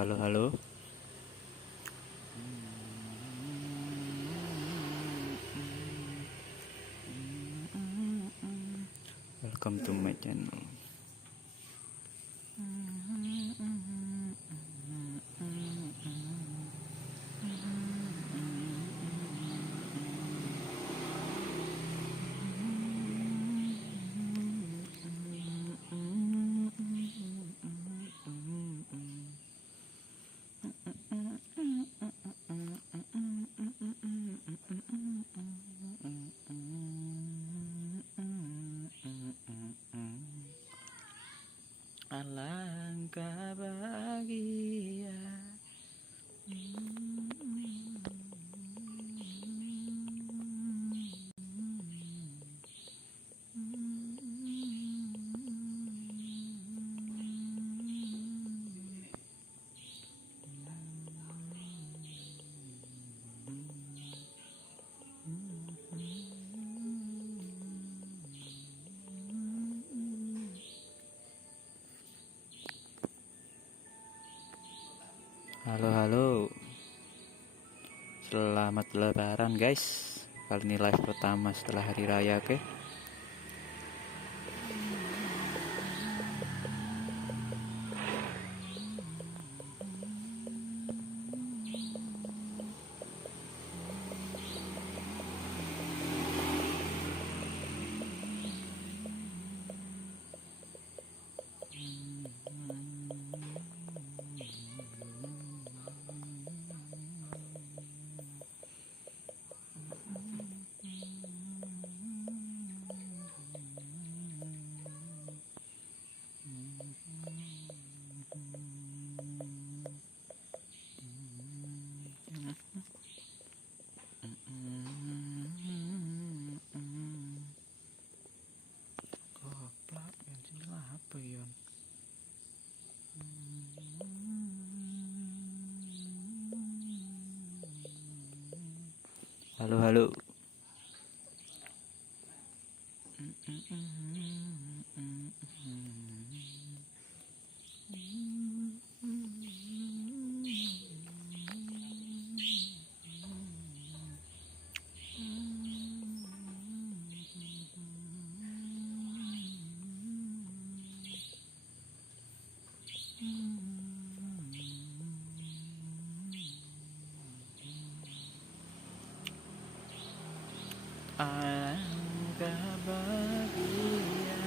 Halo, halo. Welcome to my channel. Alangkah bahagia. Halo, halo. Selamat Lebaran, guys. Kali ini live pertama setelah hari raya, oke? Goblok, bensin apa yon? Halo, halo. Alangkah bahagia.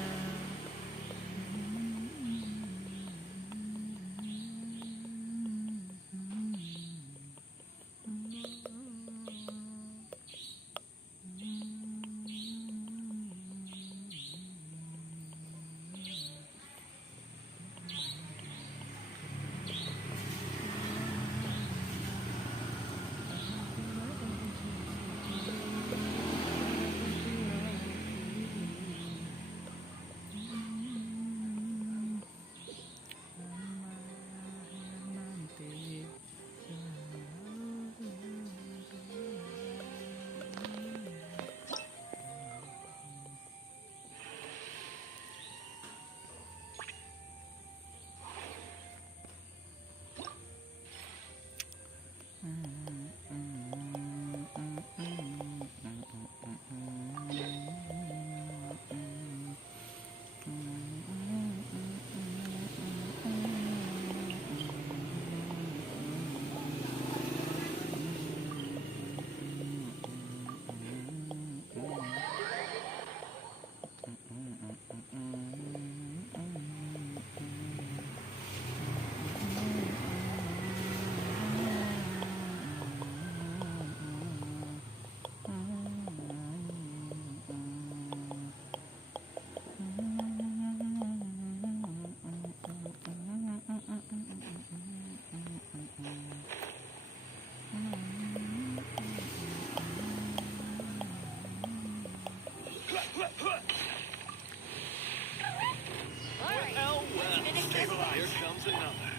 Here comes another.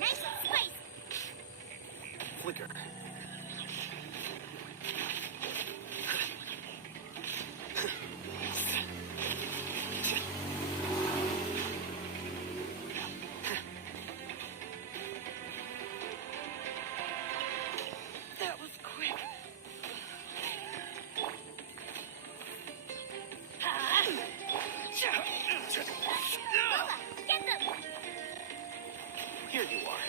Nice slice. Flicker. are.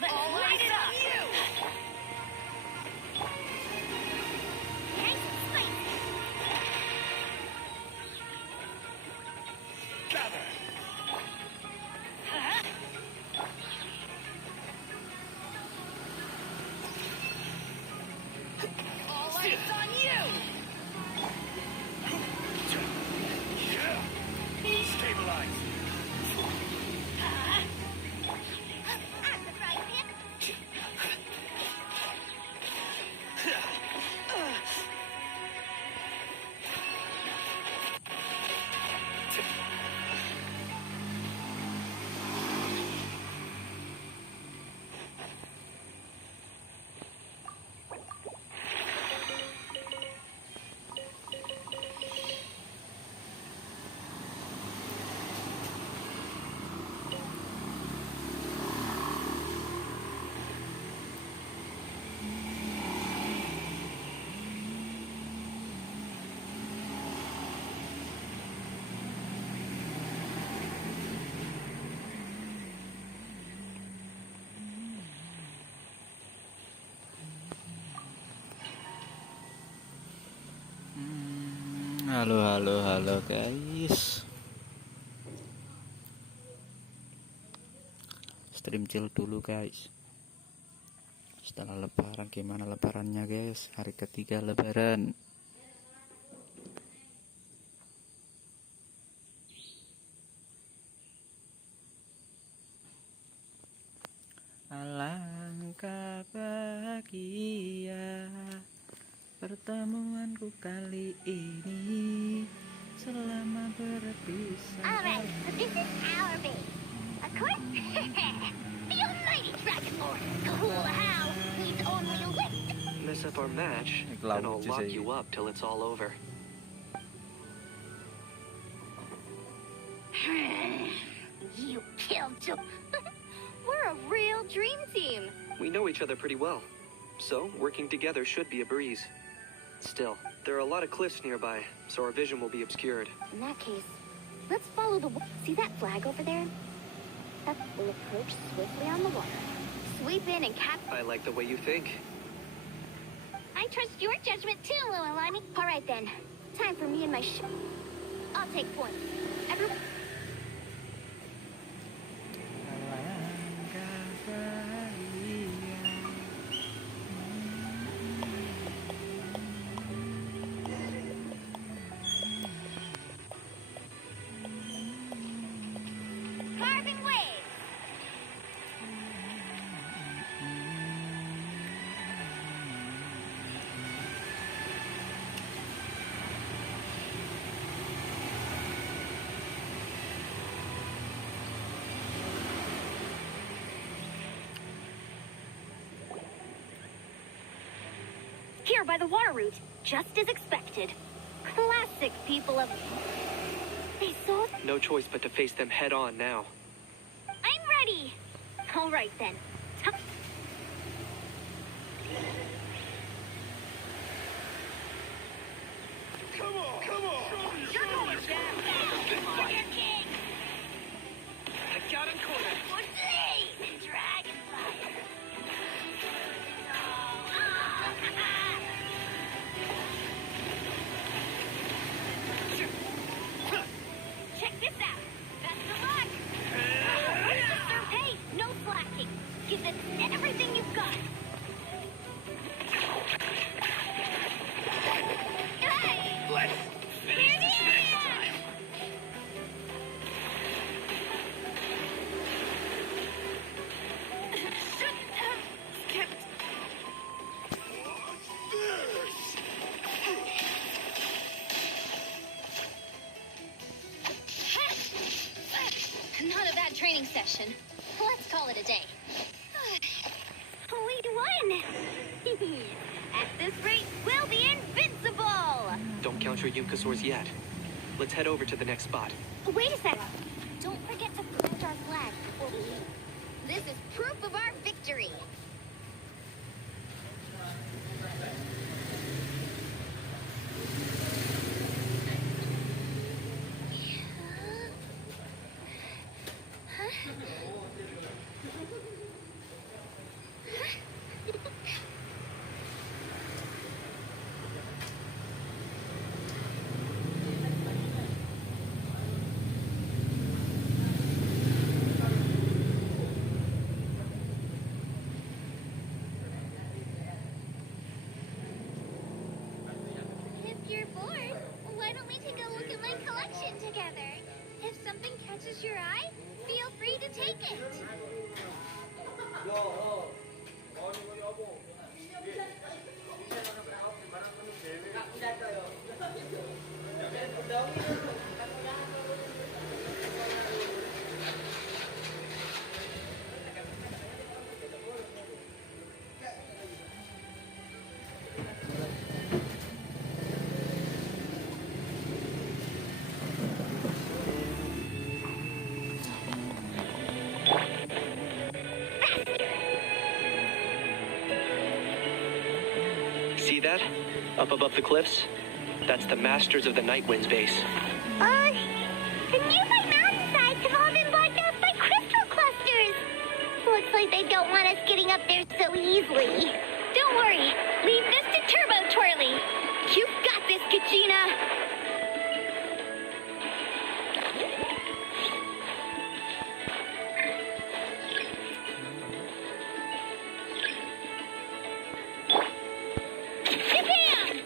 Let's light it up! Nice and spicy! Gather. All eyes on you! Stabilize. At the right pick! Halo guys. Stream chill dulu guys. Setelah lebaran, gimana lebarannya guys? Hari ketiga lebaran. Alangkah bahagia pertemuanku kali ini selama berpisah. Alright, so this is our base. Of course, the almighty Dragon Lord, cool how, he's only a whisk. Mess up our match, Claro, and I'll sí, lock sí. you up till it's all over. You killed Joe. We're a real dream team. We know each other pretty well, so working together should be a breeze. Still, there are a lot of cliffs nearby, so our vision will be obscured. In that case, let's follow the... See that flag over there? That will approach swiftly on the water. Sweep in and cap... I like the way you think. I trust your judgment too, Lililani. All right then. Time for me and my I'll take point. Everyone... Alangkah bahagia. Carving waves! Here by the water route, just as expected. Classic people of... They saw... No choice but to face them head on now. I'm ready! All right then. Come on, come on. You're going down! Fire King! I got him cornered. Dragon fire! Check this out! Best of luck! Hey, no slacking! Give it everything you've got! Hey! Let's finish Here it this next is! time. Shouldn't have skipped. Not a bad training session. Let's call it a day. We won! At this rate, we'll be invincible! Don't count your Yunkasors yet. Let's head over to the next spot. Wait a sec. Don't forget catches your eye, feel free to take it. See that? Up above the cliffs? That's the Masters of the Night Wind's base. The nearby mountainsides have all been blocked out by crystal clusters. Looks like they don't want us getting up there so easily. Don't worry. Leave this to Turbo Twirly. You've got this, Kachina. Bam!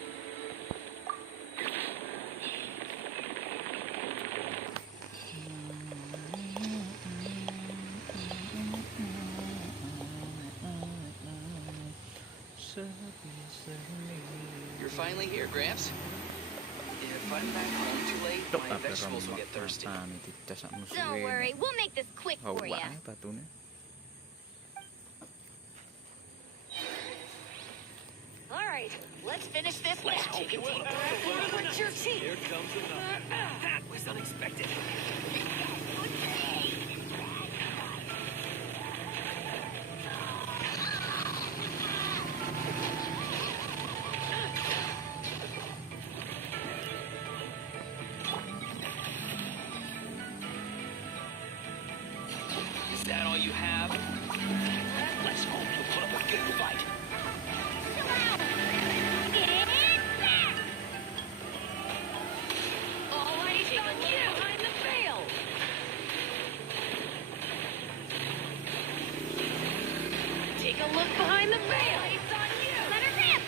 You're finally here, Gramps. If I'm back home too late, my vegetables will get thirsty. Don't worry, we'll make this quick for you. batunya. All right, let's finish this match. Take a deep breath. Put your teeth. Here comes another. That was unexpected. Is that all you have? Let's hope you put up a good fight. All eyes on you behind the veil. Take a look behind the veil. Eyes on you. Let her rip!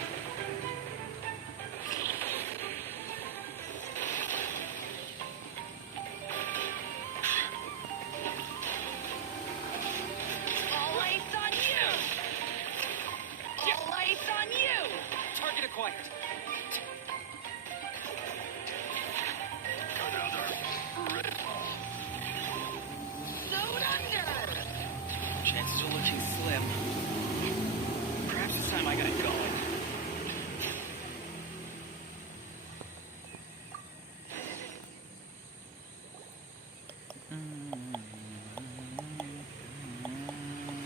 All eyes on you. All eyes on you. Target acquired. Snowed under. Chances are looking slim. Perhaps it's time I got going.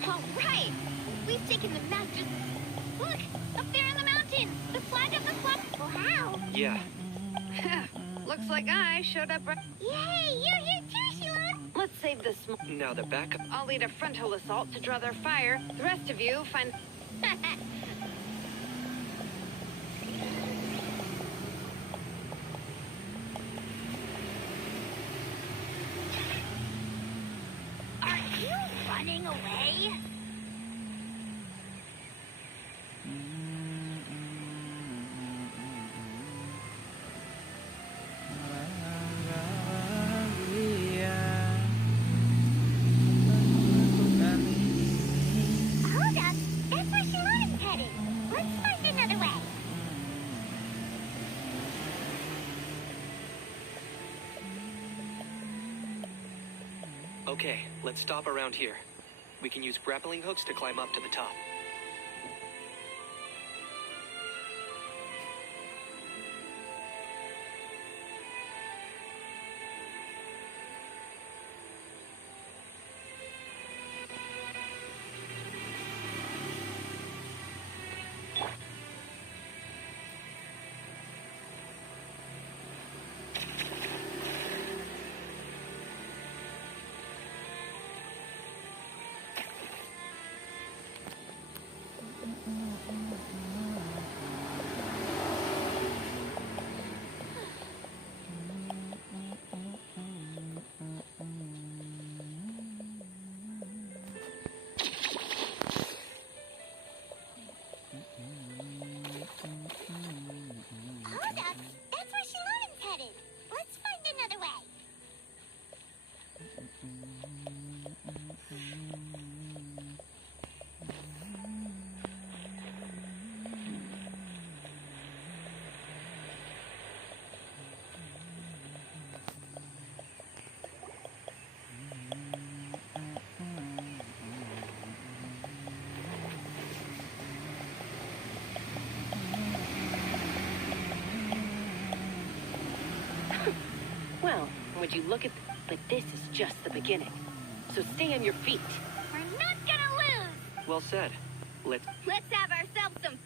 All right! We've taken the Masters. Look! Up there in the mountain! The flag of the club! Wow! Yeah, Looks like I showed up right. Yay! You're here too, Sheila! Let's save this. now the backup. I'll lead a frontal assault to draw their fire. The rest of you find. Are you running away? Hold up! That's where Sheila's headed. Let's find another way. Okay, let's stop around here. We can use grappling hooks to climb up to the top. Would you look at... But this is just the beginning. So stay on your feet. We're not gonna lose. Well said. Let's... Let's have ourselves some.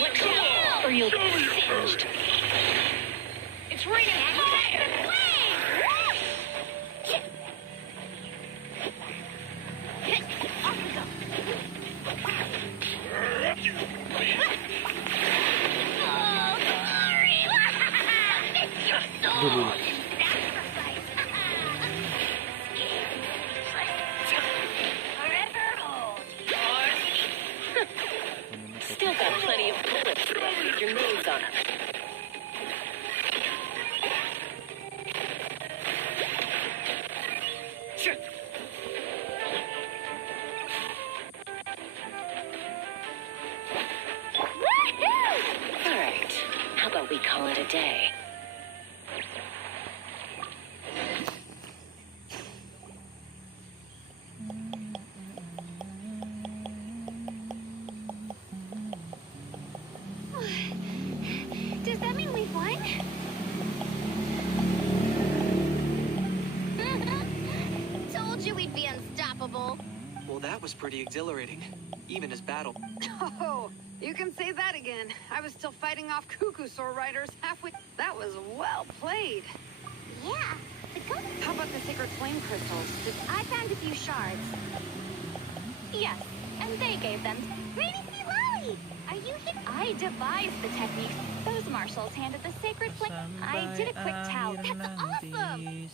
Watch out, or you'll get singed. It's raining fire! Off we go. Oh, sorry. It's your soul. Sacrifice. Forever hold yours. Still got plenty of bullets to keep your names on them. Woohoo! All right, how about we call it a day? Does that mean we've won? Told you we'd be unstoppable. Well, that was pretty exhilarating. Even as battle. Oh, you can say that again. I was still fighting off Cuckoosaur riders halfway. That was well played. Yeah, the ghost. How about the sacred flame crystals? I found a few shards. Yes, and they gave them. Rainy Sea Lolly! Are you here? I devised the techniques those marshals handed the sacred flame. I did a quick tally. That's awesome!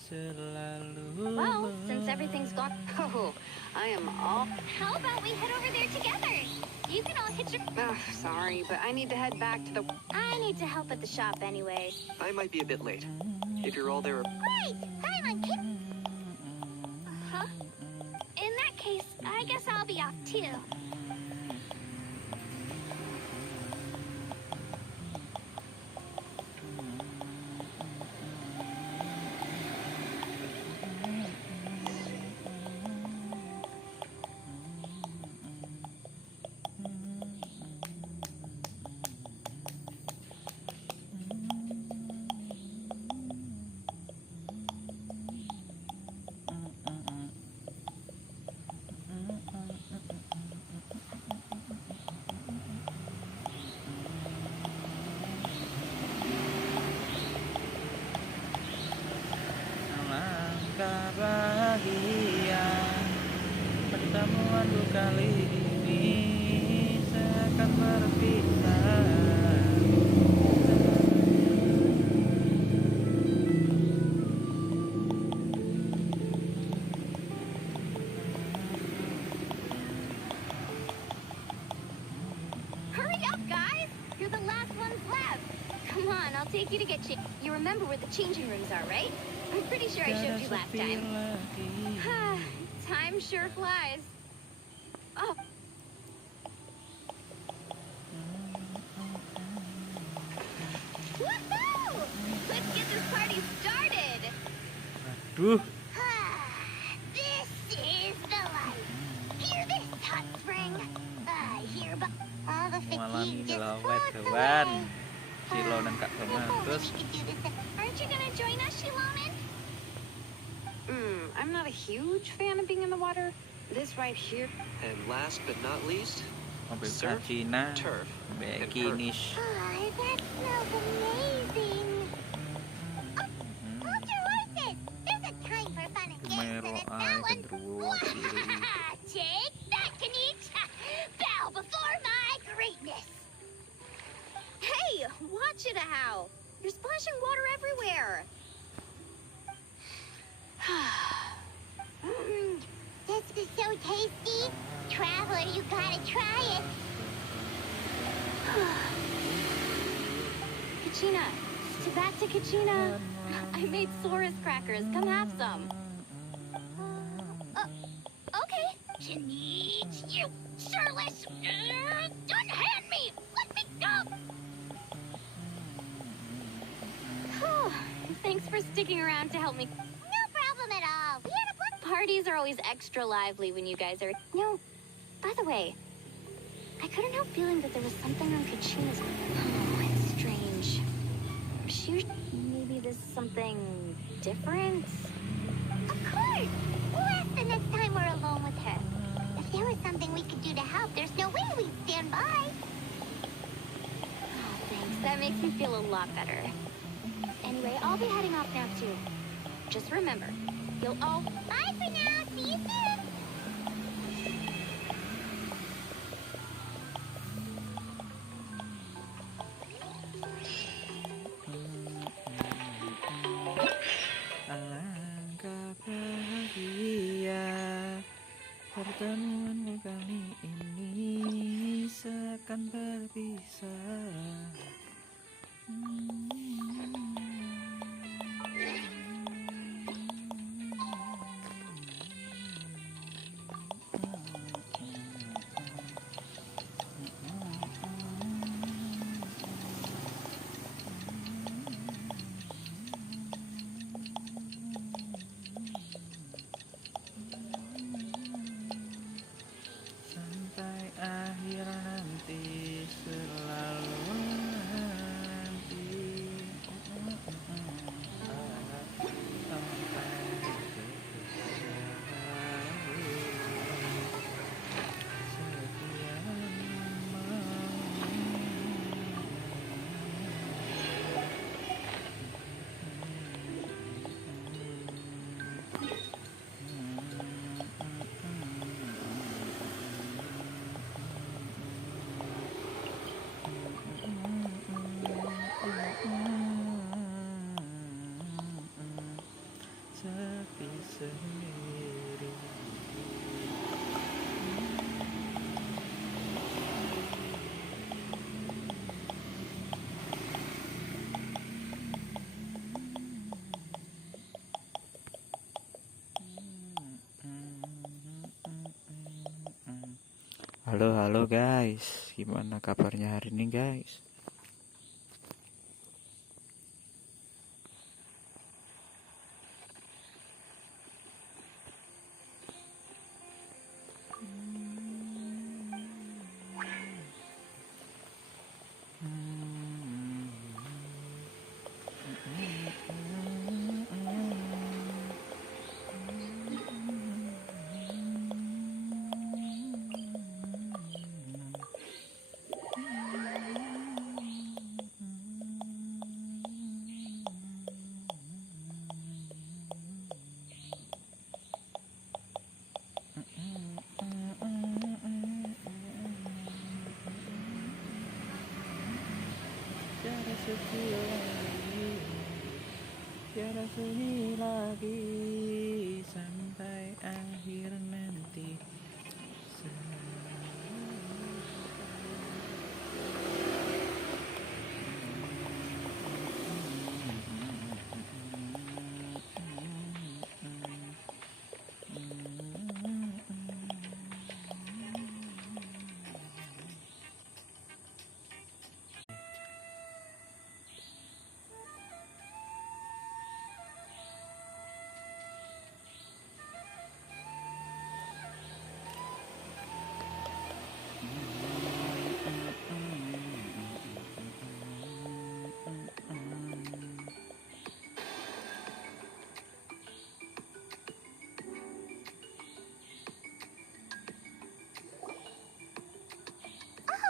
Well, since everything's gone, Oh, I am all... how about we head over there together? You can all hitch your... Ugh, sorry, but I need to head back to the... I need to help at the shop anyway. I might be a bit late. If you're all there... Great! Simon, can... Huh? In that case, I guess I'll be off too. Alangkah bahagia pertemuan kali ini seakan berpisah. Hurry up, guys! You're the last ones left. Come on, I'll take you to get you. You remember where the changing rooms are, right? I'm pretty sure I showed you last time. Time sure flies. Oh. Woohoo! Let's get this party started. Aduh, This is the life. Hear this, hot spring? I hear all the malam fatigue ini just loh, floats kawan. away. Silo dan Kak If Thomas. only Terus we could do this. Aren't you gonna join us, Shilonen? I'm not a huge fan of being in the water. This right here... And last but not least, mobil Surf, Cina, turf, and bikinish. That smells amazing. Oh, hold your horses. There's a time for fun and games, and Mero it's ay that one. cenderuwo kiri. Take that, Kanich. Bow before my greatness. Hey, watch it, how. You're splashing water everywhere. This is so tasty. Traveler, you gotta try it. Kachina, to back to Kachina. I made Saurus crackers. Come have some. Okay. Janine, you shirtless. Unhand me. Let me go. Thanks for sticking around to help me. No problem at all. We had a blast. Parties are always extra lively when you guys are... No, by the way, I couldn't help feeling that there was something on Katrina's. Oh, it's strange. Maybe there's something different? Of course! We'll ask the next time we're alone with her. If there was something we could do to help, there's no way we'd stand by. Oh, thanks. That makes me feel a lot better. Anyway, I'll be heading off now, too. Just remember, you'll all... Bye for now! See you soon! Alangkah bahagia pertemuanmu kali ini seakan berpisah. Sampai akhir nanti, selalu nanti. Sampai sepi sendiri. Halo guys, gimana kabarnya hari ini guys? Tiada sepi lagi, tiada sunyi lagi, sampai akhir nanti.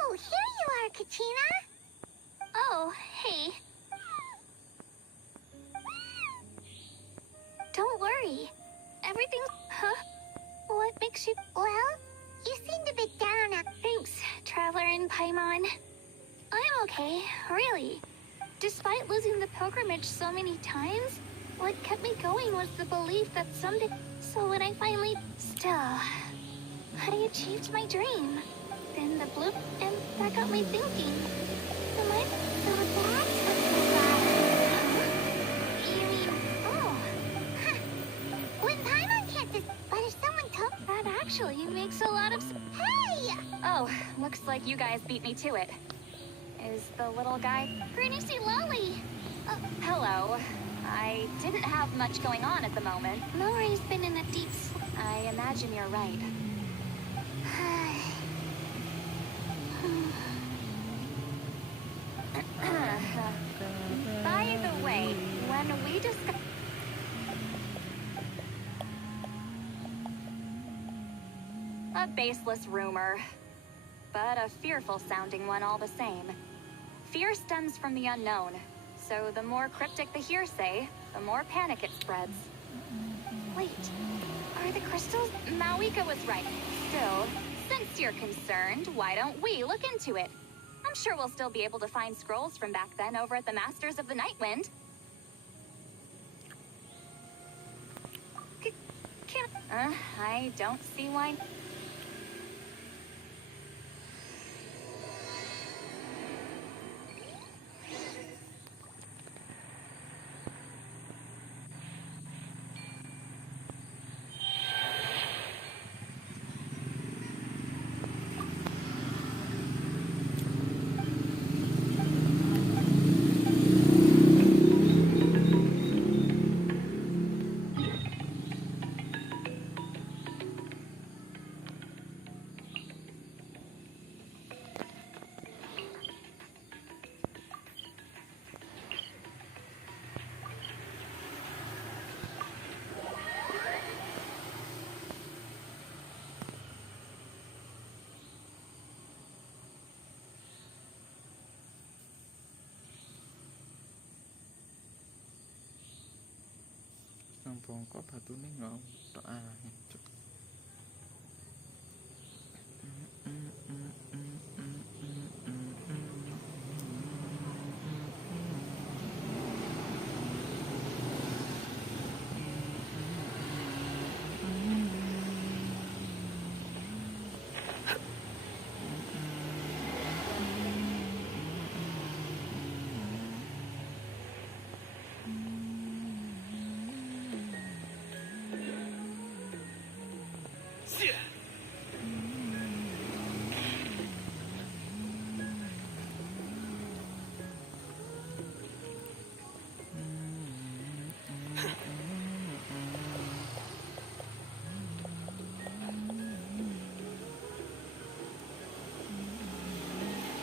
Oh, here you are, Katrina. Oh, hey. Don't worry. Everything's... Huh? What makes you... Well, you seemed a bit down. Thanks, Traveler in Paimon. I'm okay, really. Despite losing the pilgrimage so many times, what kept me going was the belief that someday... So when I finally... Still... I achieved my dream. Then the bloop, and that got me thinking. Am I so bad? You mean... Oh. Huh. When Paimon can't just... But if someone told... That actually makes a lot of... Hey! Oh, looks like you guys beat me to it. Is the little guy... Granny C. Lolly! Hello. I didn't have much going on at the moment. Lori's been in a deep... I imagine you're right. By the way, when we discussed... A baseless rumor, but a fearful-sounding one all the same. Fear stems from the unknown, so the more cryptic the hearsay, the more panic it spreads. Wait, are the crystals... Mawika was right. Still, since you're concerned, why don't we look into it? I'm sure we'll still be able to find scrolls from back then over at the Masters of the Nightwind. I don't see why... Nang bongkok batune nggak tok ae. Cuk.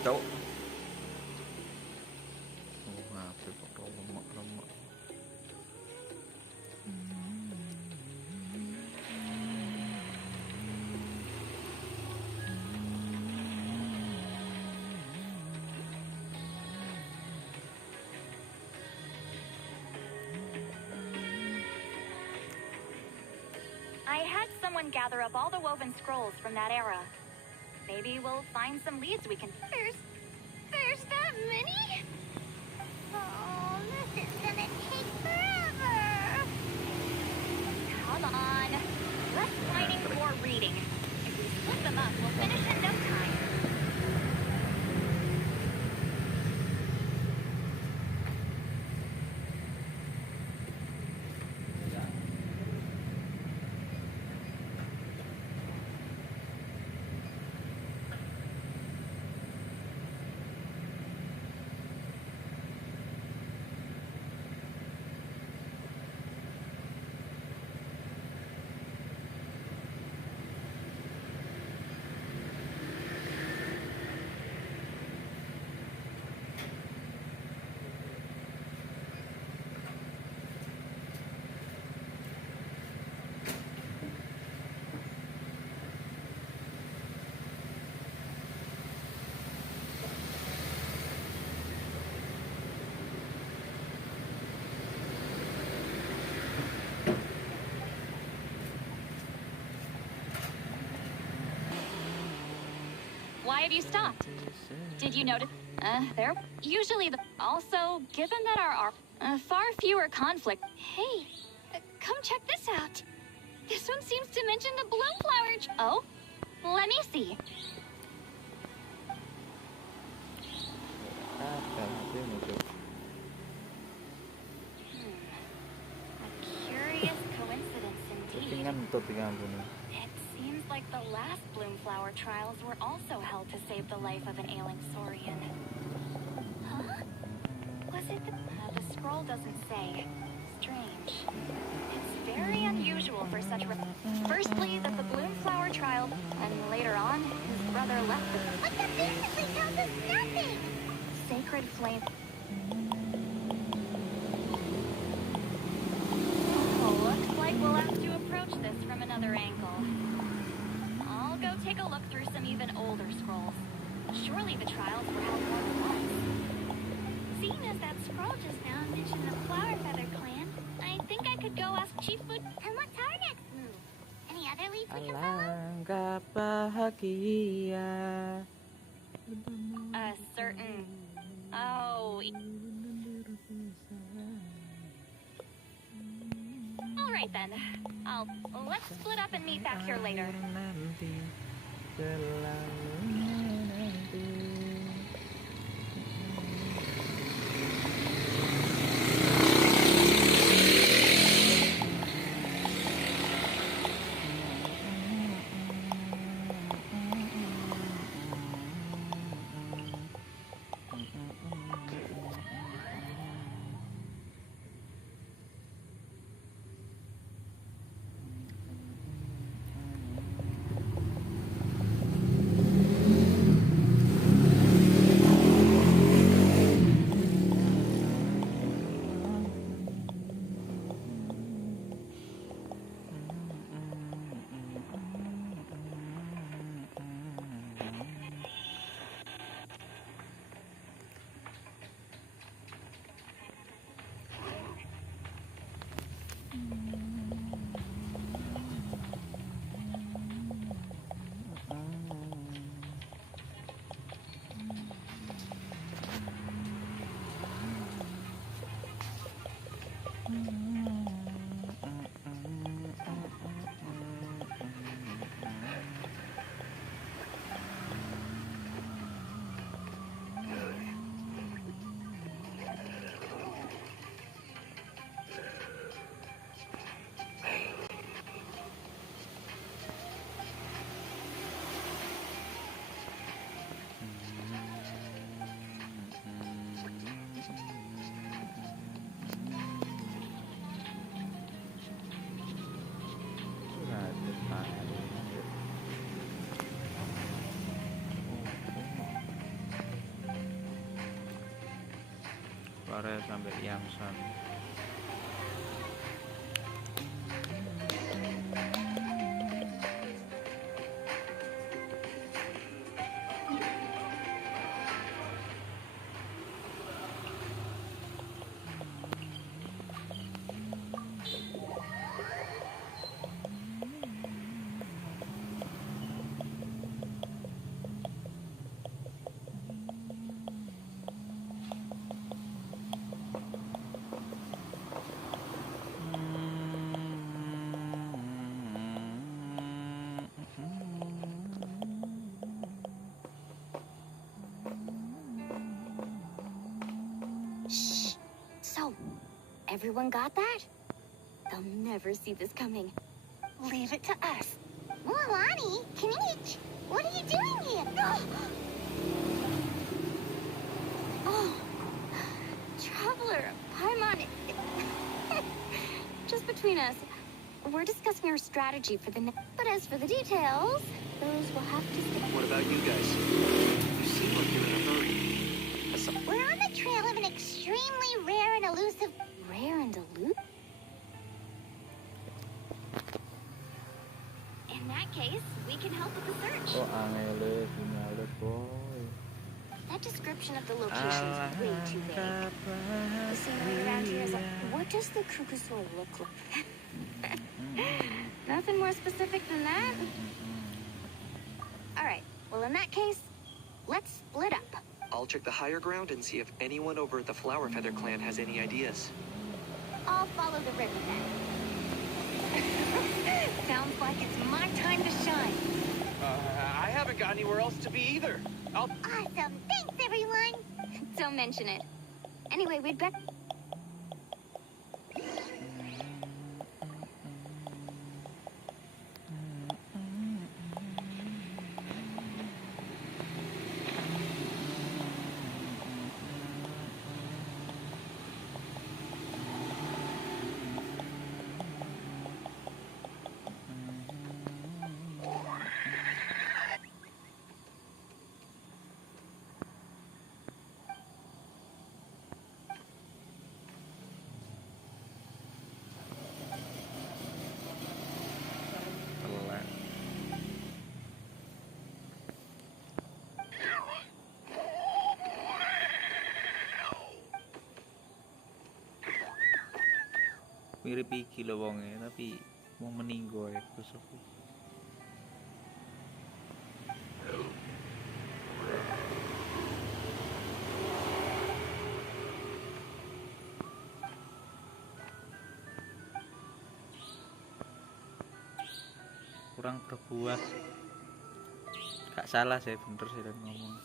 Oh, apa kok lemak-lemak. I had someone gather up all the woven scrolls from that era. Maybe we'll find some leads we can... There's that many? Oh, this is gonna take forever. Come on. Less whining, more reading. If we split them up, we'll finish in no time. Why have you stopped? Did you notice? There. Usually Also, given that our far fewer conflict. Hey, come check this out. This one seems to mention the bloom flower. Oh? Let me see. A curious coincidence indeed. It seems like the last bloom flower trials were also held to save the life of an ailing Saurian. Huh? Was it The scroll doesn't say. strange. It's very unusual for such. Firstly, that the bloom flower trial, and later on, his brother left the. But that basically tells us nothing! Sacred flame. Oh, looks like we'll have to approach this from another angle. I'll go take a look through some even older scrolls. Surely the trials were held more than once. Seeing as that scroll just now mentioned the Flower Feather Clan, I think I could go ask Chief Food. And what's our next move? Any other leads we can follow? Alangkah bahagia. A certain. Oh. All right then. Let's split up and meet back here later. Nanti, selalu nanti. Korea sampai Yangsan. So, everyone got that? They'll never see this coming. Leave it to us. Mulani, Kinich, what are you doing here? Oh, Traveler, Paimon. Just between us, we're discussing our strategy for the next. But as for the details, those will have to stay. What about you guys? You seem like you're in a hurry. We're on the trail of an extremely rare and elusive... Rare and elusive? In that case, we can help with the search. Oh, angele, finale boy. That description of the location is way too vague. The scenery around here is like, what does the Kukusor look like? Nothing more specific than that? All right, well in that case, let's split up. I'll check the higher ground and see if anyone over at the Flower Feather Clan has any ideas. I'll follow the river then. Sounds like it's my time to shine. I haven't got anywhere else to be either. Awesome. Thanks, everyone. Don't mention it. Anyway, we'd better... Mirip iki lho wonge, tapi wong meninggo ya kusuk. Kurang berbuat. Gak salah sih, bener sih dan ngomong.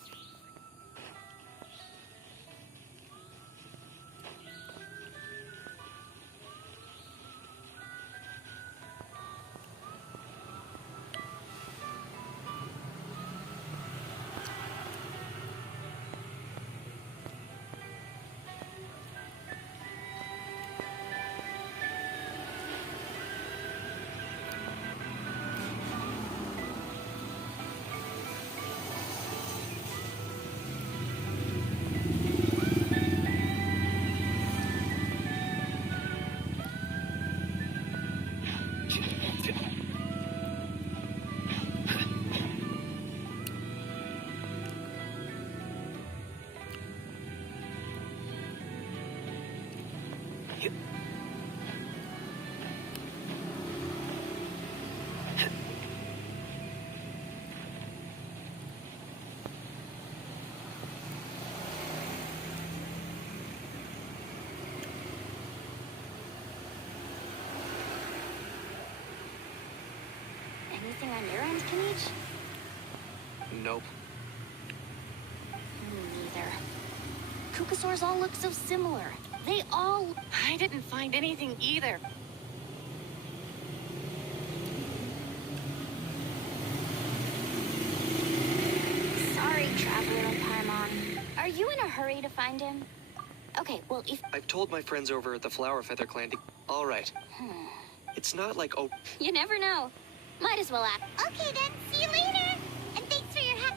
Anything on your end, Kinich? Nope. Me neither. Kukasaurs all look so similar. They all... I didn't find anything either. Sorry, Traveler on Paimon. Are you in a hurry to find him? Okay, well, if... I've told my friends over at the Flower Feather Clan to... All right. It's not like, oh, You never know. Might as well act. Okay then, see you later. And thanks for your help.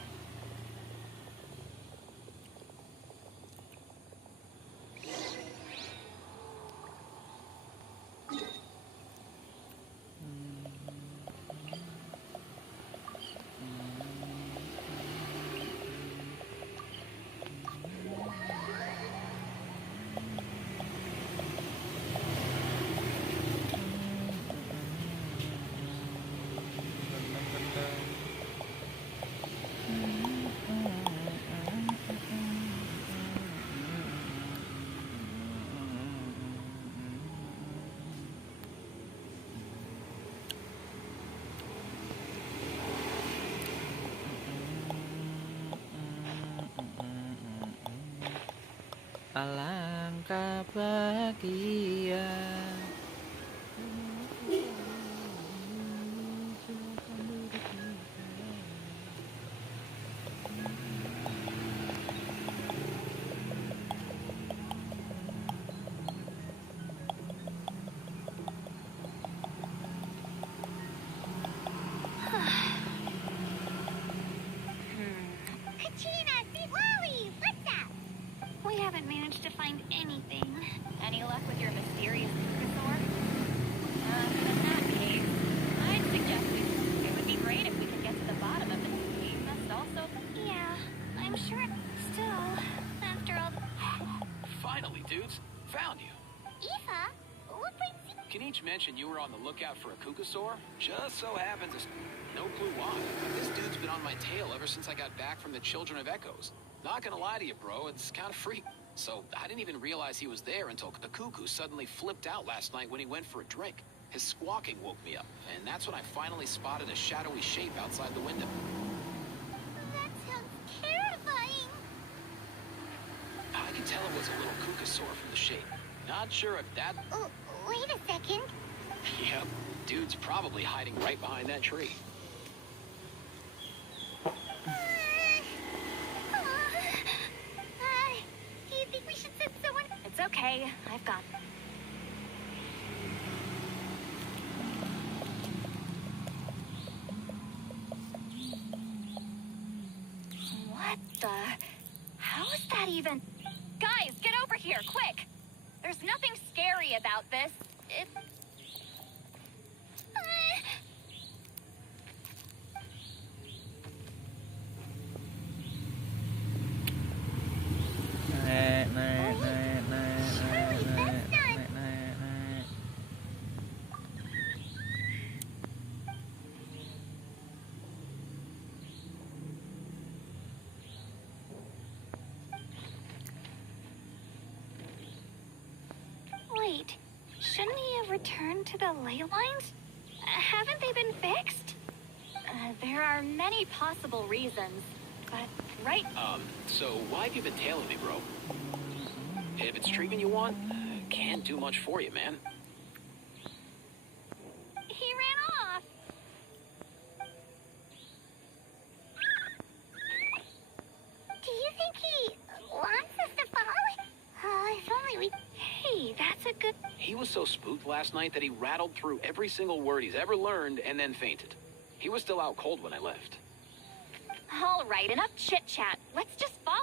Alangkah bahagia. Katrina, Wally, what's up? We haven't managed to find anything. Any luck with your mysterious Kukasaur? In that case, I'd suggest it would be great if we could get to the bottom of it. We must also... Yeah, I'm sure. Still, after all... Finally, dudes. Found you. Eva, what brings you... Can each mention you were on the lookout for a Kukasaur? Just so happens, no clue why. This dude's been on my tail ever since I got back from the Children of Echoes. Not gonna lie to you, bro, it's kind of freak. So I didn't even realize he was there until the cuckoo suddenly flipped out last night when he went for a drink. His squawking woke me up, and that's when I finally spotted a shadowy shape outside the window. That sounds terrifying. I could tell it was a little Kukasaur from the shape. Not sure if that... Oh, wait a second. Yep, dude's probably hiding right behind that tree. Do you think we should send someone? It's okay, I've got... What the... How is that even... Guys, get over here, quick! There's nothing scary about this. It's... Wait, shouldn't he have returned to the ley lines? Haven't they been fixed? There are many possible reasons, but right. So why have you been tailing me, bro? If it's treatment you want, can't do much for you, man. He ran off. Do you think he wants us to follow? If only we... Hey, that's a good... He was so spooked last night that he rattled through every single word he's ever learned and then fainted. He was still out cold when I left. All right, enough chit-chat. Let's just follow.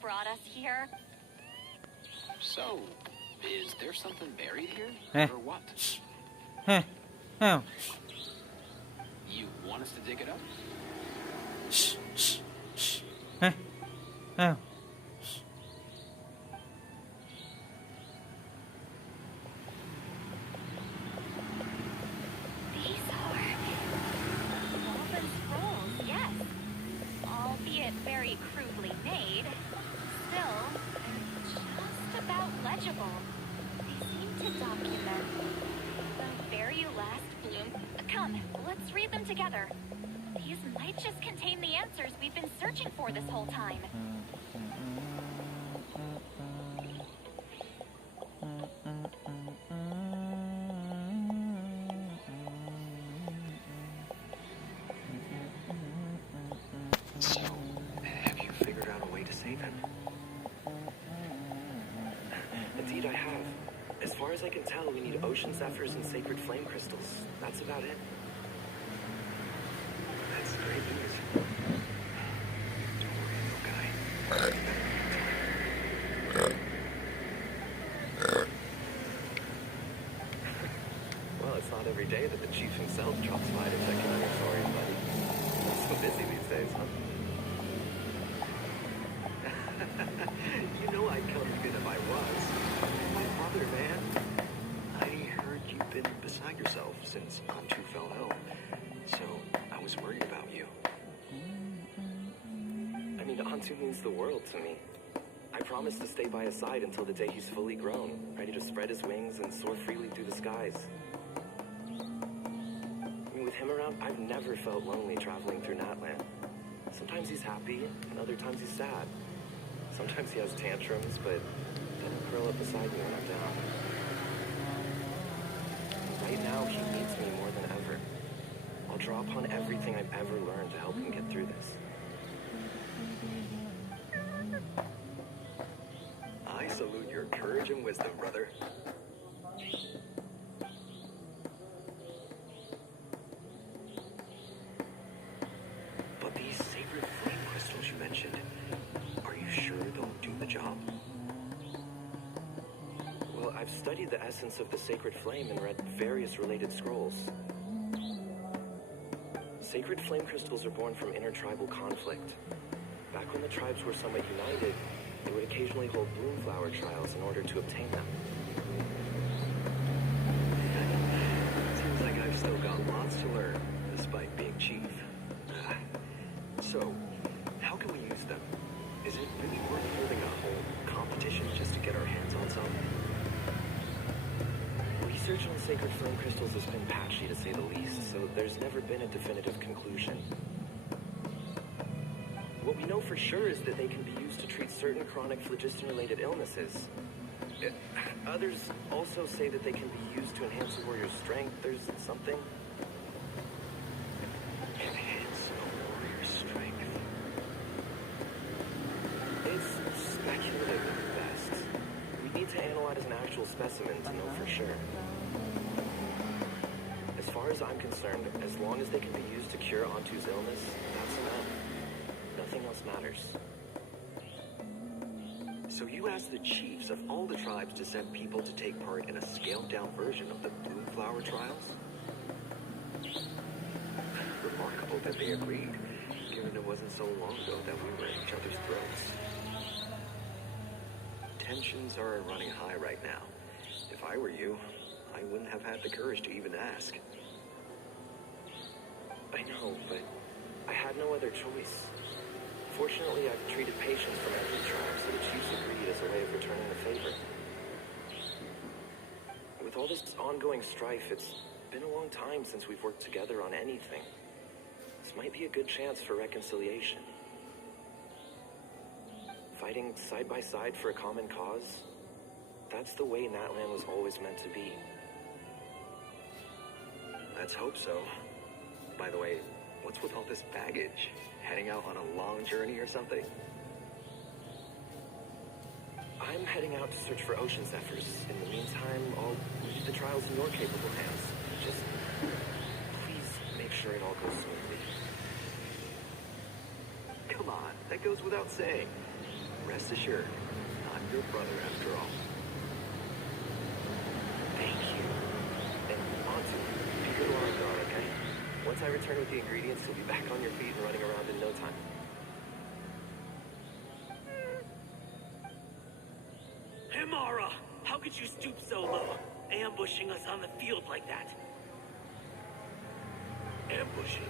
Brought us here. So, is there something buried here? Or what? Oh. You want us to dig it up? Oh. These are woven scrolls, yes. Albeit very crudely made. Still, just about legible. They seem to document the very last bloom. Come, let's read them together. These might just contain the answers we've been searching for this whole time. So, have you figured out a way to save him? Indeed, I have. As far as I can tell, we need ocean zephyrs and sacred flame crystals. That's about it. That's great news. Don't worry, little guy. Well, it's not every day that the chief himself drops by to check in on your story, buddy. I'm so busy these days, huh? You know I'd come even if I was. My father, man. I heard you've been beside yourself since Antu fell ill. So I was worried about you. I mean, Antu means the world to me. I promised to stay by his side until the day he's fully grown, ready to spread his wings and soar freely through the skies. I mean, with him around, I've never felt lonely traveling through Natland. Sometimes he's happy, and other times he's sad. Sometimes he has tantrums, but then he'll curl up beside me when I'm down. Right now, he needs me more than ever. I'll draw upon everything I've ever learned to help him get through this. I salute your courage and wisdom, brother. But these sacred flame crystals you mentioned, are you sure they'll do the job? Well, I've studied the essence of the sacred flame and read various related scrolls. Sacred flame crystals are born from intertribal conflict. Back when the tribes were somewhat united, they would occasionally hold bloomflower trials in order to obtain them. Seems like I've still got lots to learn, despite being chief. So, how can we use them? Is it really worth holding a whole competition just to get our hands on some? Research on sacred flame crystals has been patchy, to say the least, so there's never been a definitive conclusion. What we know for sure is that they can be used to treat certain chronic phlogiston-related illnesses. Others also say that they can be used to enhance a warrior's strength. There's something... Enhance a warrior's strength. It's speculative at best. We need to analyze an actual actual specimen to know for sure. As far as I'm concerned, as long as they can be used to cure Antu's illness, that's enough. Nothing else matters. So you asked the chiefs of all the tribes to send people to take part in a scaled-down version of the Bloomflower trials? Remarkable that they agreed, given it wasn't so long ago that we were at each other's throats. Tensions are running high right now. If I were you, I wouldn't have had the courage to even ask. I know, but I had no other choice. Fortunately, I've treated patients from every tribe, so the chiefs agreed as a way of returning the favor. With all this ongoing strife, it's been a long time since we've worked together on anything. This might be a good chance for reconciliation. Fighting side by side for a common cause, that's the way Natlan was always meant to be. Let's hope so. By the way, what's with all this baggage? Heading out on a long journey or something? I'm heading out to search for ocean zephyrs. In the meantime, I'll leave the trials in your capable hands. Just please make sure it all goes smoothly. Come on, that goes without saying. Rest assured, I'm your brother after all. Thank you. And Antu, be good while I'm gone, okay? Once I return with the ingredients, you'll be back on your feet and running around in no time. Hey, Mara! How could you stoop so low, ambushing us on the field like that? Ambushing?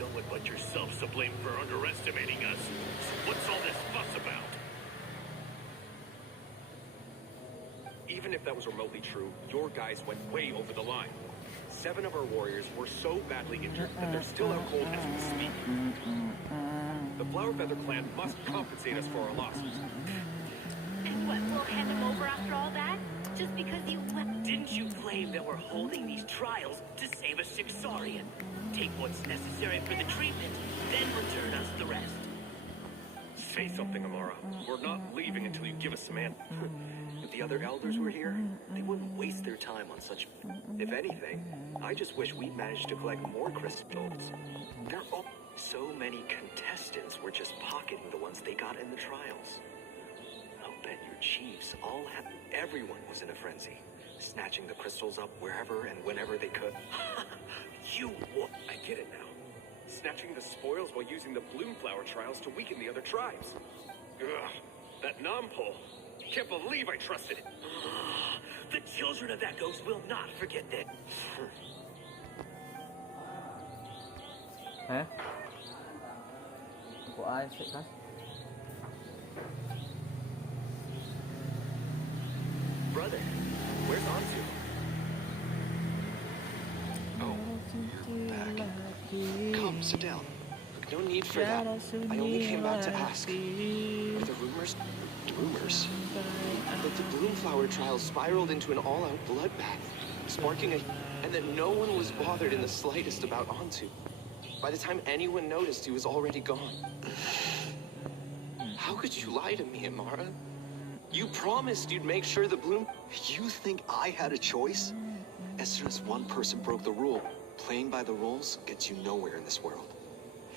No one but yourself's to blame for underestimating us. So what's all this fuss about? Even if that was remotely true, your guys went way over the line. 7 of our warriors were so badly injured that they're still out cold as we speak. The Flower Feather clan must compensate us for our losses. And what, we'll hand him over after all that? Just because you left? Didn't you claim that we're holding these trials to save a Sixarian? Take what's necessary for the treatment, then return us the rest. Say something, Amara. We're not leaving until you give us some answers. If the other elders were here, they wouldn't waste their time on such... If anything, I just wish we managed to collect more crystals. There are so many contestants were just pocketing the ones they got in the trials. I'll bet your chiefs all had... Everyone was in a frenzy, snatching the crystals up wherever and whenever they could. You what? I get it now. Snatching the spoils while using the Bloomflower trials to weaken the other tribes. Ugh, that Nompole. Can't believe I trusted it. The children of Echoes will not forget that. Hả? Của ai sẽ cắt? Brother, where's Antu? Oh, you're back. Come, sit down. Look, no need for that. I only came back to ask. Were the rumors? Rumors? That the Bloomflower trial spiraled into an all-out bloodbath, sparking a... And that no one was bothered in the slightest about Antu. By the time anyone noticed, he was already gone. How could you lie to me, Amara? You promised you'd make sure the Bloom... You think I had a choice? As soon as one person broke the rule, playing by the rules gets you nowhere in this world.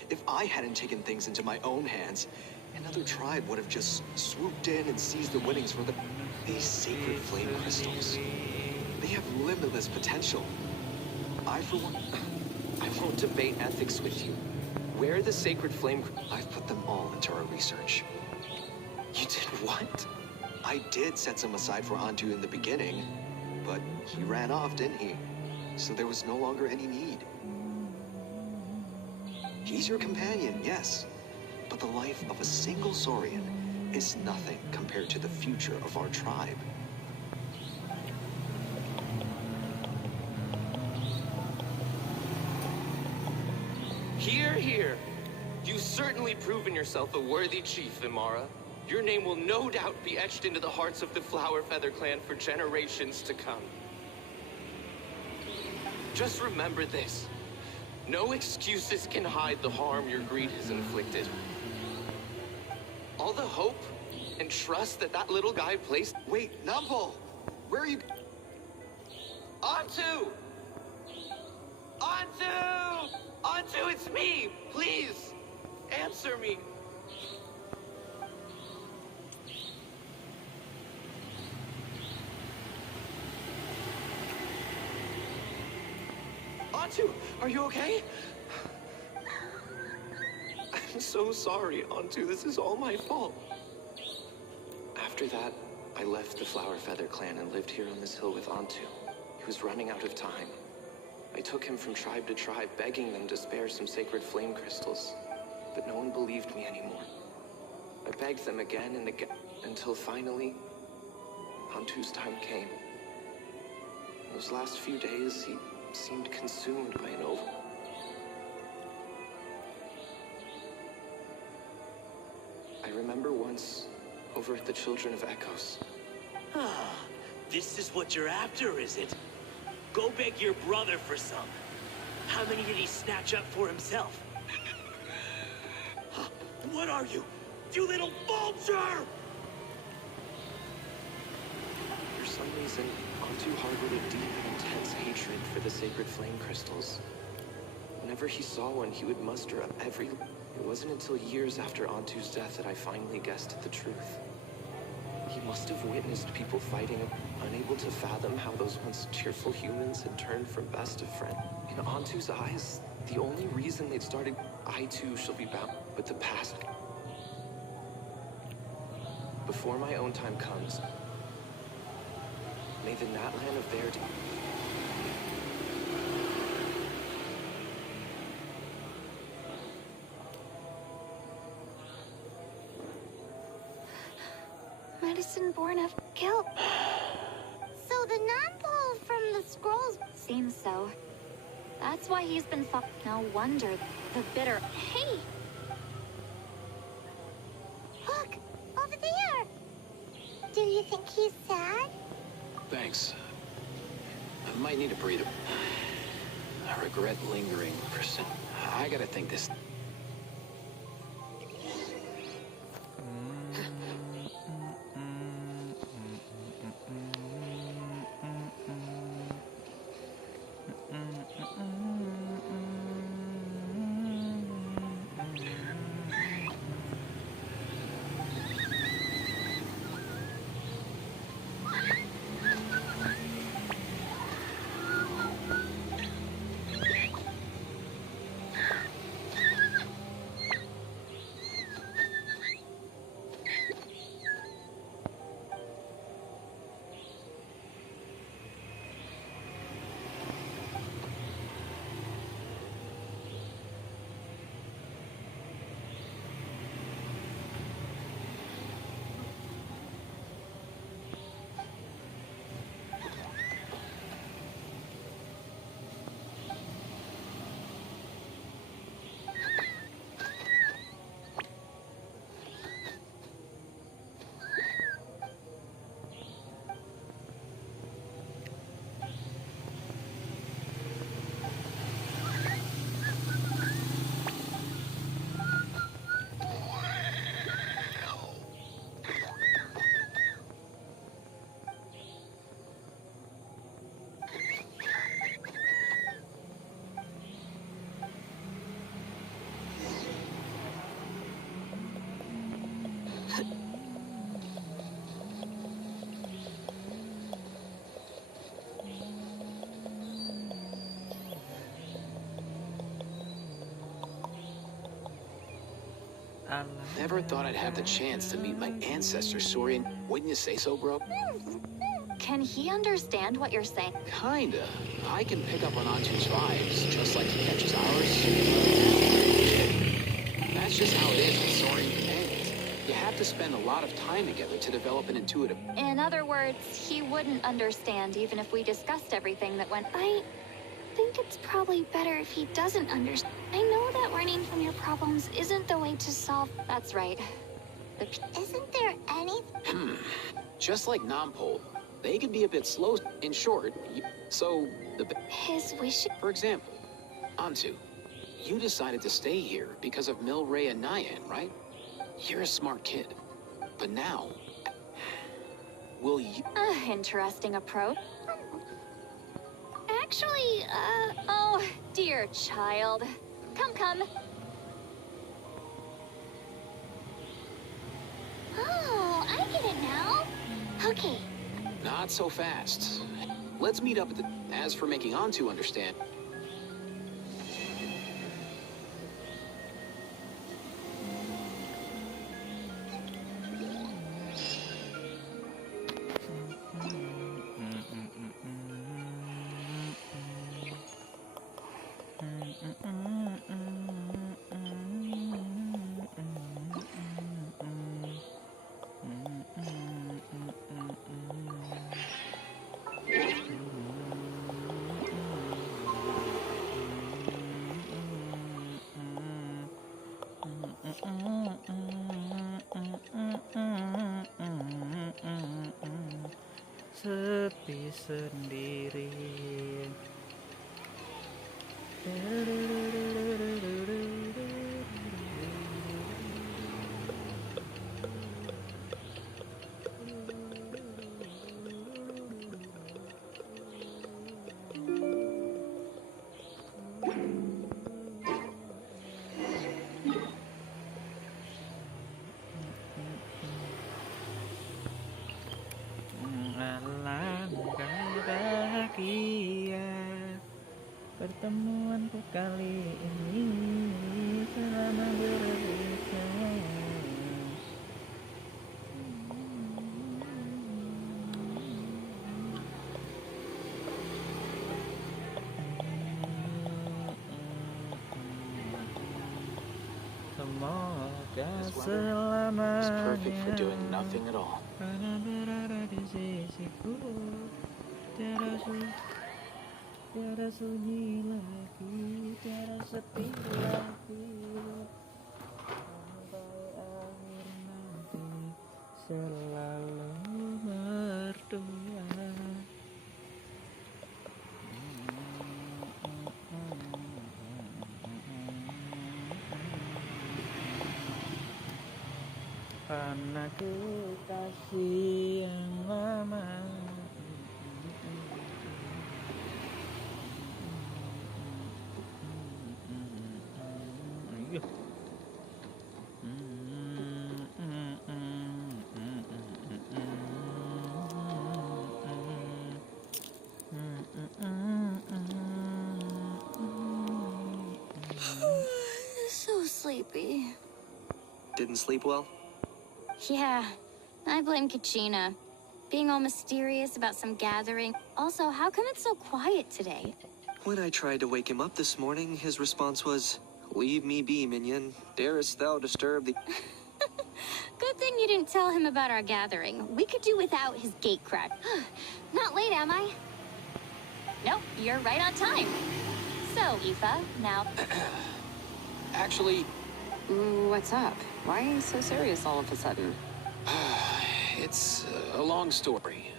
If I hadn't taken things into my own hands, another tribe would have just swooped in and seized the winnings for these sacred flame crystals. They have limitless potential. I, for one... I won't debate ethics with you. Where are the sacred flame... I've put them all into our research. You did what? I did set some aside for Antu in the beginning, but he ran off, didn't he? So there was no longer any need. He's your companion, yes, but the life of a single Saurian is nothing compared to the future of our tribe. Hear, hear. You've certainly proven yourself a worthy chief, Imara. Your name will no doubt be etched into the hearts of the Flower Feather clan for generations to come. Just remember this. No excuses can hide the harm your greed has inflicted. All the hope and trust that little guy placed... Wait, Numpole! Where are you? Antu! Antu! Antu, it's me! Please! Answer me! Antu, are you okay? I'm so sorry, Antu. This is all my fault. After that, I left the Flower Feather clan and lived here on this hill with Antu. He was running out of time. I took him from tribe to tribe, begging them to spare some sacred flame crystals. But no one believed me anymore. I begged them again and again, until finally, Antu's time came. Those last few days, he seemed consumed by an over... I remember once, over at the Children of Echoes. Ah, this is what you're after, is it? Go beg your brother for some. How many did he snatch up for himself? Huh, what are you? You little vulture! For some reason, Antu harbored a deep and intense hatred for the sacred flame crystals. Whenever he saw one, he would muster up every... It wasn't until years after Antu's death that I finally guessed the truth. He must have witnessed people fighting, unable to fathom how those once cheerful humans had turned from best of friends. In Antu's eyes, the only reason they'd started, I too shall be bound with the past. Before my own time comes, may the Natlan of Verdi... Medicine born of guilt. So the non-pole from the scrolls... Seems so. That's why he's been No wonder the bitter... Hey! Look! Over there! Do you think he's sad? Thanks. I might need a breather. I regret lingering for some... I gotta think this... Never thought I'd have the chance to meet my ancestor, Saurian. Wouldn't you say so, bro? Can he understand what you're saying? Kinda. I can pick up on Antu's vibes, just like he catches ours. That's just how it is with Saurian companions. You have to spend a lot of time together to develop an intuitive... In other words, he wouldn't understand even if we discussed everything that went... I think it's probably better if he doesn't understand. I know that running from your problems isn't the way to solve... That's right. Isn't there any... Just like non-pole, they can be a bit slow. In short, so the... His wish... For example, Antu, you decided to stay here because of Milray and Nyan, right? You're a smart kid. But now... will you... Interesting approach. Actually, Oh, dear child. Come, come. oh, I get it now. Okay. Not so fast. Let's meet up at the... As for making Antu understand... Sepi sendiri. Alangkah bahagia pertemuanku kali ini selama bersama. Semoga selamanya It's perfect for doing nothing at all. karena berada di sisiku, tiada sunyi lagi, tiada sepi lagi, sampai akhir nanti selalu berdua. Anakku kasih yang lama. So sleepy. Didn't sleep well? Yeah, I blame Kachina. Being all mysterious about some gathering. Also, how come it's so quiet today? When I tried to wake him up this morning, his response was, "Leave me be, minion. Darest thou disturb the..." Good thing you didn't tell him about our gathering. We could do without his gate crack. Not late, am I? Nope, you're right on time. So, Aoife, now... Actually, What's up? Why are you so serious all of a sudden? it's a long story.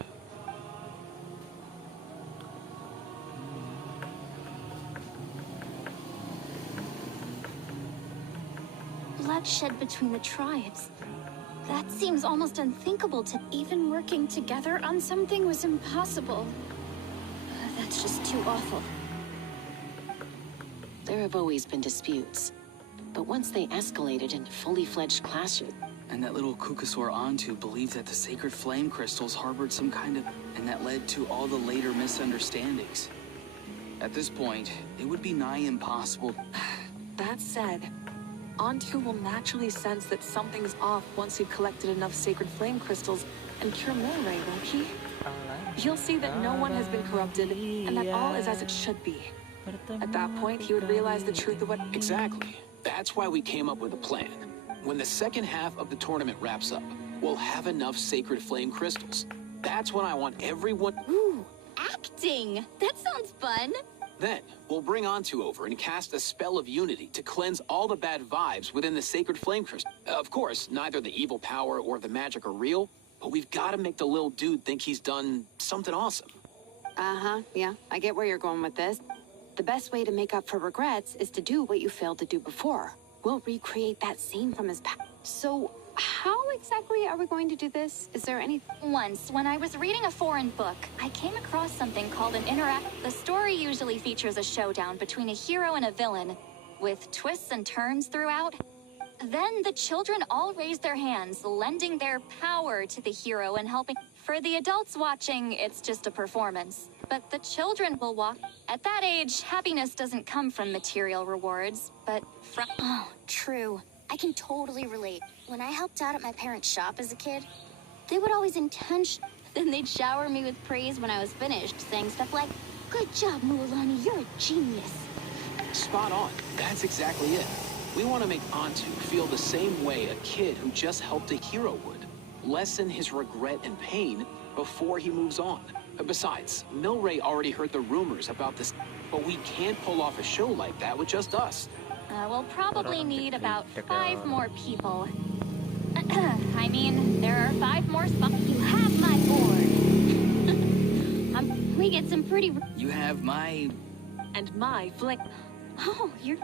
Bloodshed between the tribes. That seems almost unthinkable to... Even working together on something was impossible. That's just too awful. There have always been disputes. But once they escalated into fully fledged clashes... And that little Kukasaur Antu believed that the sacred flame crystals harbored some kind of... And that led to all the later misunderstandings. At this point, it would be nigh impossible. That said, Antu will naturally sense that something's off once you've collected enough sacred flame crystals and cure Moray, won't he? He'll see that no one has been corrupted, and that all is as it should be. At that point, he would realize the truth of what... Exactly. That's why we came up with a plan. When the second half of the tournament wraps up, we'll have enough sacred flame crystals. That's when I want everyone... Ooh, acting! That sounds fun! Then, we'll bring Antu over and cast a spell of unity to cleanse all the bad vibes within the sacred flame crystal. Of course, neither the evil power or the magic are real, but we've got to make the little dude think he's done something awesome. Uh-huh, yeah, I get where you're going with this. The best way to make up for regrets is to do what you failed to do before. We'll recreate that scene from his past. So, how exactly are we going to do this? Is there any... Once, when I was reading a foreign book, I came across something called an interact. The story usually features a showdown between a hero and a villain, with twists and turns throughout. Then the children all raise their hands, lending their power to the hero and helping. For the adults watching, it's just a performance. But the children will walk. At that age, happiness doesn't come from material rewards, but from... Oh, true. I can totally relate. When I helped out at my parents' shop as a kid, they would always then they'd shower me with praise when I was finished, saying stuff like, "Good job, Mualani, you're a genius." Spot on. That's exactly it. We want to make Antu feel the same way a kid who just helped a hero would. Lessen his regret and pain before he moves on. Besides, Milray already heard the rumors about this, but we can't pull off a show like that with just us. We'll probably need about 5 more people. I mean, there are 5 more spots. You have my board. We get some pretty... You have my... And my flick. Oh, you're...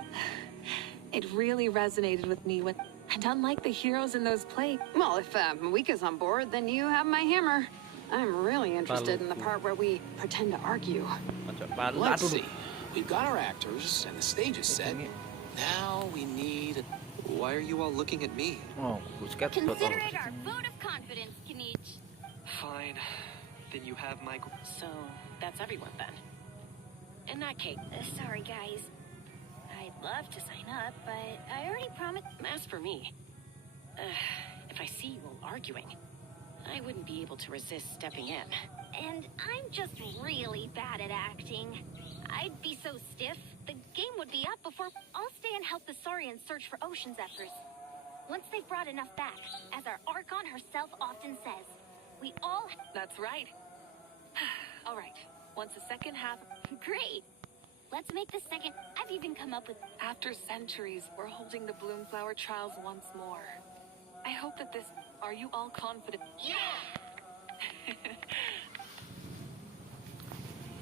It really resonated with me when... And unlike the heroes in those plays... Well, if Mika's on board, then you have my hammer. I'm really interested in the part where we pretend to argue. Let's see. We've got our actors, and the stage is set. Now we need... Why are you all looking at me? Oh, Consider it our vote of confidence, Kanich. Fine. Then you have my... So, that's everyone then. In that case... Sorry, guys. I'd love to sign up, but I already promised... As for me, if I see you all arguing, I wouldn't be able to resist stepping in. And I'm just really bad at acting. I'd be so stiff, the game would be up before... I'll stay and help the Saurians search for ocean zephyrs. Once they've brought enough back, as our Archon herself often says, we all... That's right. All right. Once the second half... Great! Let's make the second... I've even come up with... After centuries, we're holding the Bloomflower trials once more. I hope that this... Are you all confident? Yeah!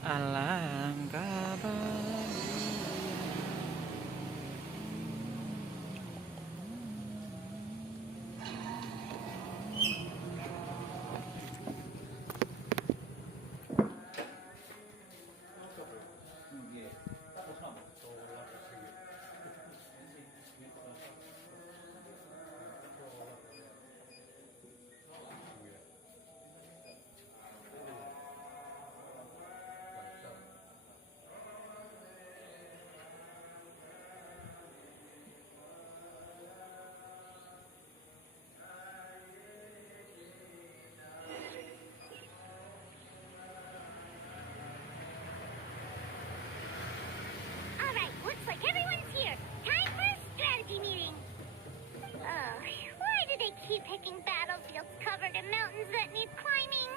Alangkah bahagia. Looks like everyone's here. Time for a strategy meeting. Why do they keep picking battlefields covered in mountains that need climbing?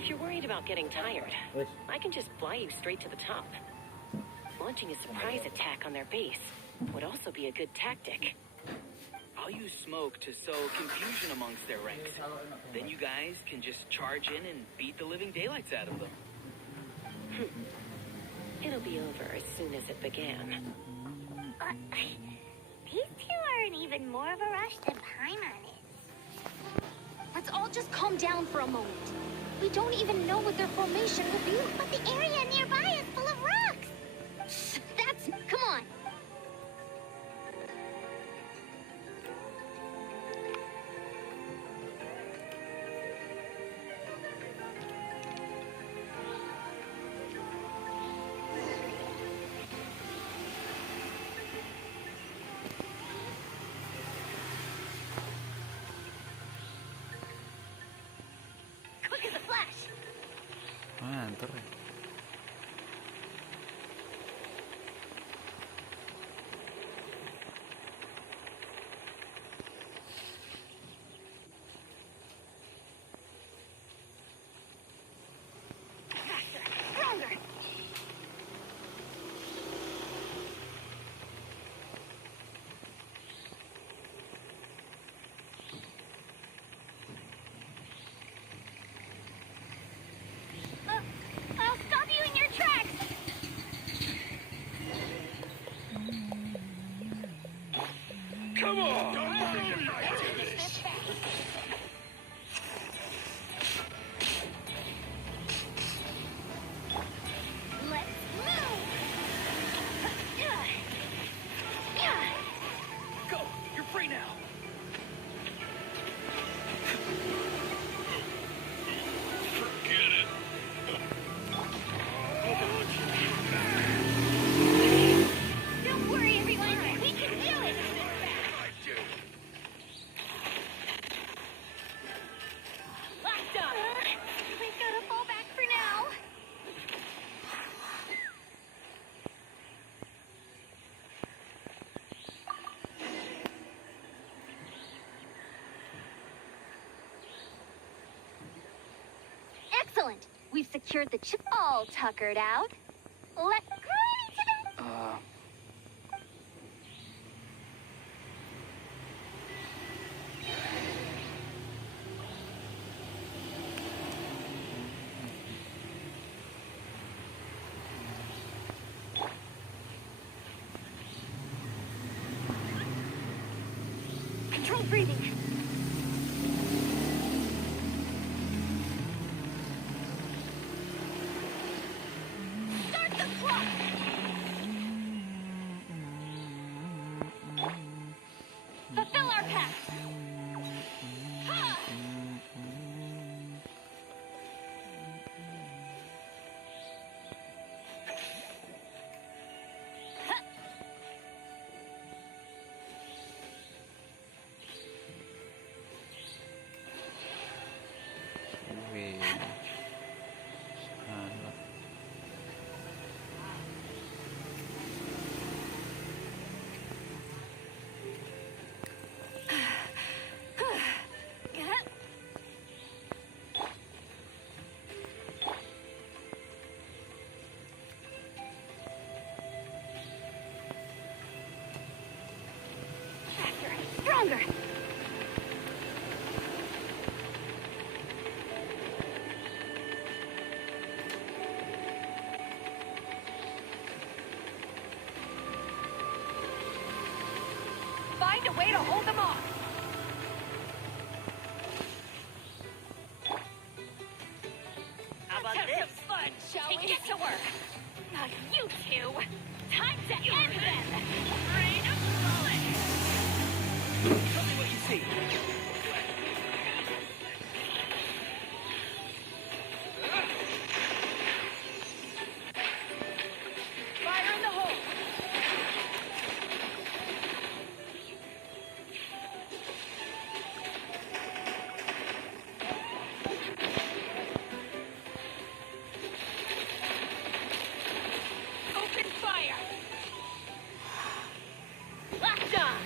If you're worried about getting tired, I can just fly you straight to the top. Launching a surprise attack on their base would also be a good tactic. I'll use smoke to sow confusion amongst their ranks. Then you guys can just charge in and beat the living daylights out of them. It'll be over as soon as it began. These two are in even more of a rush than Paimon is. Let's all just calm down for a moment. We don't even know what their formation will be. But the area nearby is full of rocks. Come on. Quick as a flash. Mantap ya. Stronger. I'll stop you in your tracks. Come on! Let's move. Go! You're free now! Forget it. Don't worry, everyone. We can do it. Locked up. We've got to fall back for now. Excellent. We've secured the chip all tuckered out. Let's go to the... Controlled breathing. Start the clock. Fulfill our pact. Wih. Anak. Stronger. Find a way to hold them off. How about Let's this? have some fun, shall we? Get to work. Not you two. Time to end them. Rain of bullet. Tell me what you see. Fire in the hole. Open fire. Locked on.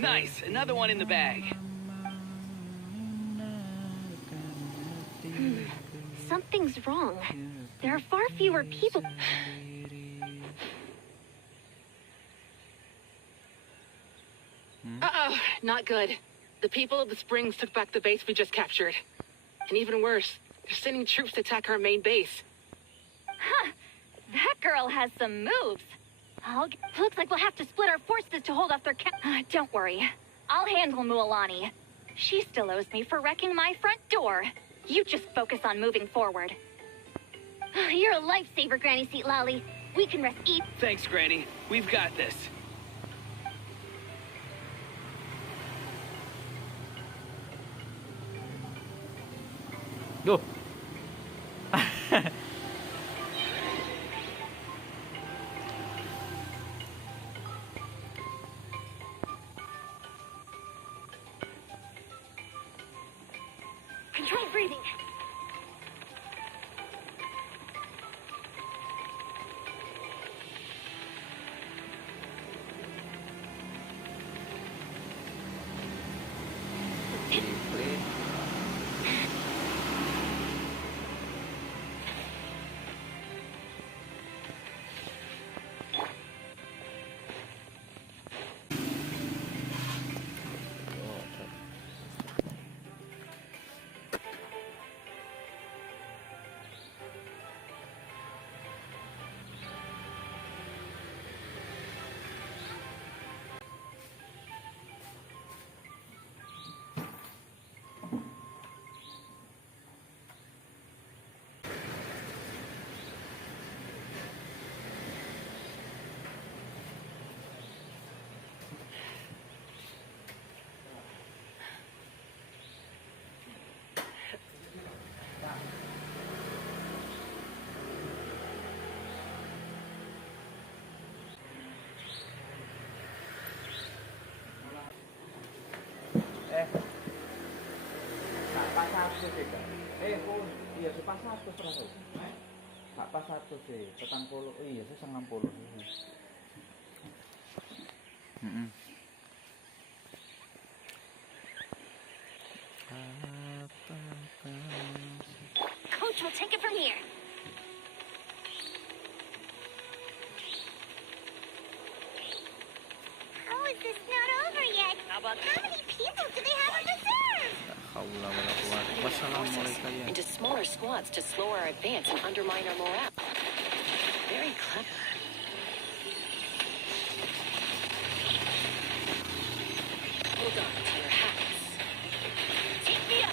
Nice, another one in the bag. Something's wrong. There are far fewer people. Uh-oh, not good. The people of the Springs took back the base we just captured. And even worse, they're sending troops to attack our main base. Huh. That girl has some moves. Looks like we'll have to split our forces to hold off their Don't worry. I'll handle Mualani. She still owes me for wrecking my front door. You just focus on moving forward. You're a lifesaver, Granny Seat Lolly. We can rest easy. Thanks, Granny. We've got this. Go. Controlled breathing. Pun, iya sepas 100 terus. Gak pas 100 sih, 40. Iya, sih 90. Coach will take it from here. How is this not over yet? How many people do they have in reserve? Into smaller squads to slow our advance and undermine our morale. Very clever. Hold on to your hats. Take me up!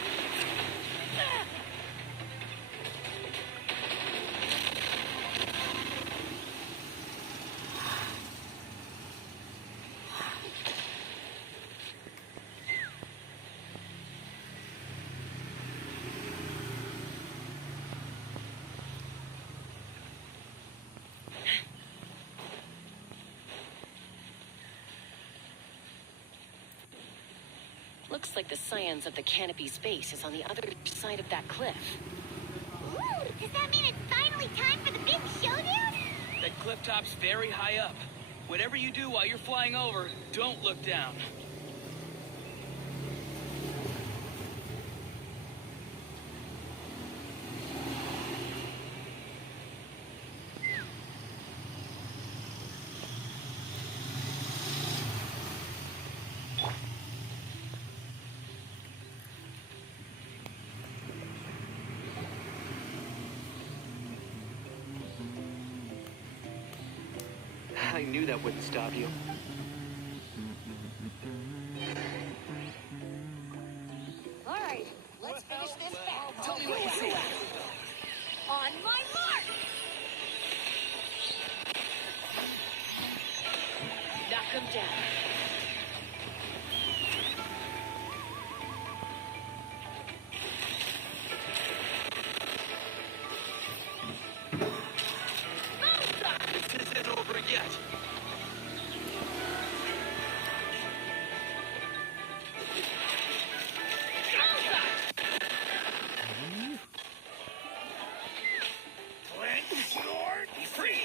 Looks like the scions of the Canopy's base is on the other side of that cliff. Ooh, does that mean it's finally time for the big showdown? That cliff top's very high up. Whatever you do while you're flying over, don't look down. I knew that wouldn't stop you. All right, let's finish this battle. Tell me what you see. On my mark! Knock them down. This isn't over yet. Cleanse your free.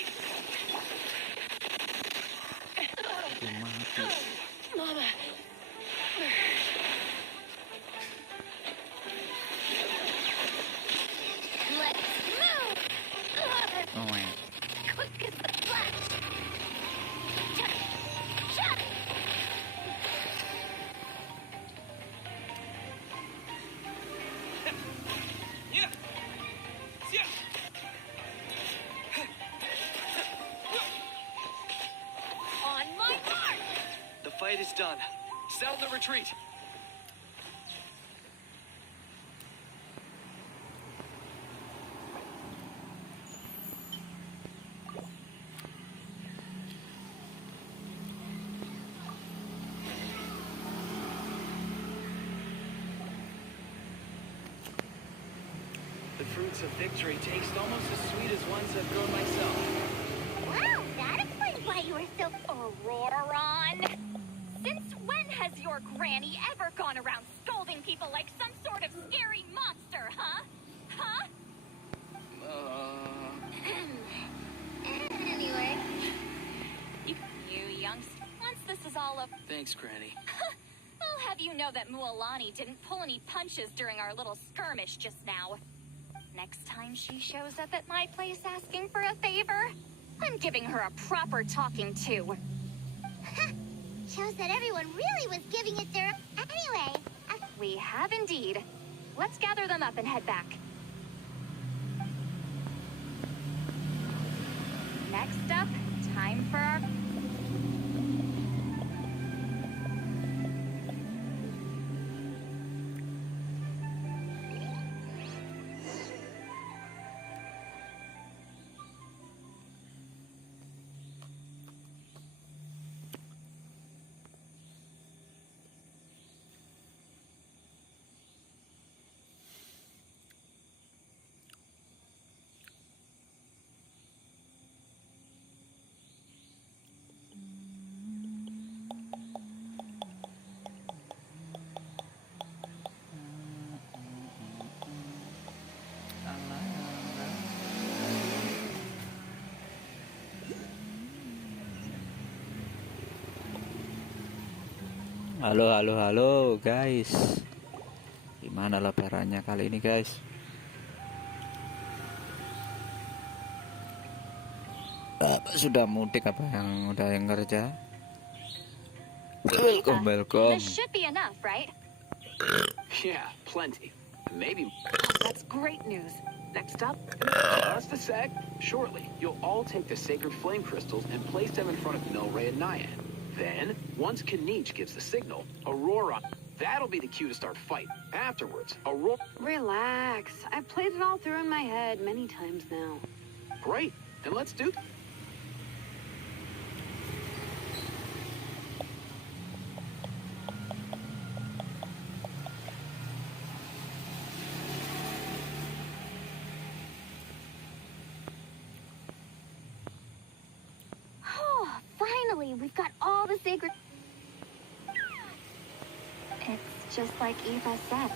done. Sound the retreat. The fruits of victory taste almost as sweet as ones I've grown myself. Wow, that explains why you were so... Auroron! Since when has your granny ever gone around scolding people like some sort of scary monster, huh? Huh? Anyway. You youngsters, once this is all up... Thanks, Granny. I'll have you know that Mualani didn't pull any punches during our little skirmish just now. Next time she shows up at my place asking for a favor, I'm giving her a proper talking to. Shows that everyone really was giving it their... Anyway. We have indeed. Let's gather them up and head back. Next up, time for our... Halo guys. Gimana lebarannya kali ini guys? Sudah mudik apa yang udah yang kerja? Welcome. This should be enough, right? Yeah, plenty. Maybe. That's great news. Next up, Just a sec. Shortly, you'll all take the sacred flame crystals and place them in front of Milray and Nyan. Then, once Kanich gives the signal, Aurora, that'll be the cue to start fight. Afterwards, Aurora... Relax. I've played it all through in my head many times now. Great. Then let's do... Finally, we've got all the sacred... It's just like Eva said.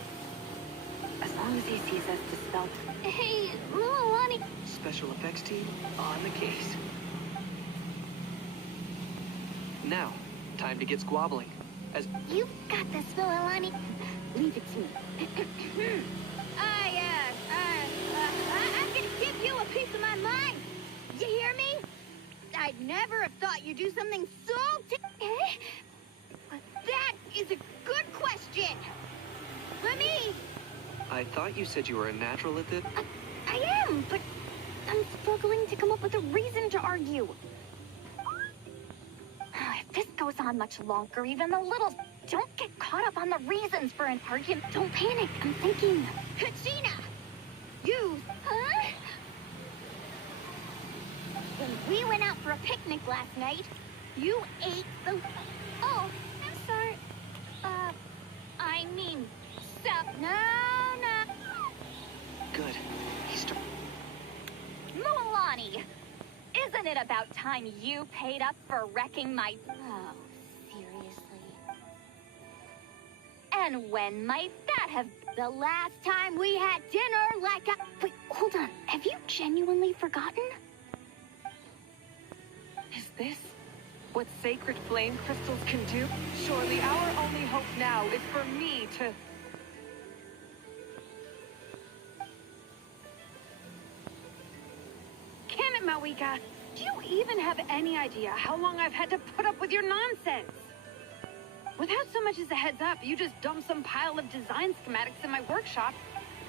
As long as he sees us dispelled. Hey, Mualani... Special effects team, on the case. Now, time to get squabbling. As You've got this, Mualani. Leave it to me. I'm gonna give you a piece of my mind. You hear me? I'd never have thought you'd do something so... That is a good question. Let me... I thought you said you were a natural at this. I am, but I'm struggling to come up with a reason to argue. If this goes on much longer, even the little... Don't get caught up on the reasons for an argument. Don't panic. I'm thinking. Kachina! You... Huh? When we went out for a picnic last night, you ate the... Oh, I'm sorry. I mean, stuff. No. Good. He's... Mualani, isn't it about time you paid up for wrecking my... Oh, seriously? And when might that have... The last time we had dinner like a... Wait, hold on. Have you genuinely forgotten? is this what sacred flame crystals can do? Surely our only hope now is for me to... Damn it, Mawika. Do you even have any idea how long I've had to put up with your nonsense? Without so much as a heads up, you just dump some pile of design schematics in my workshop,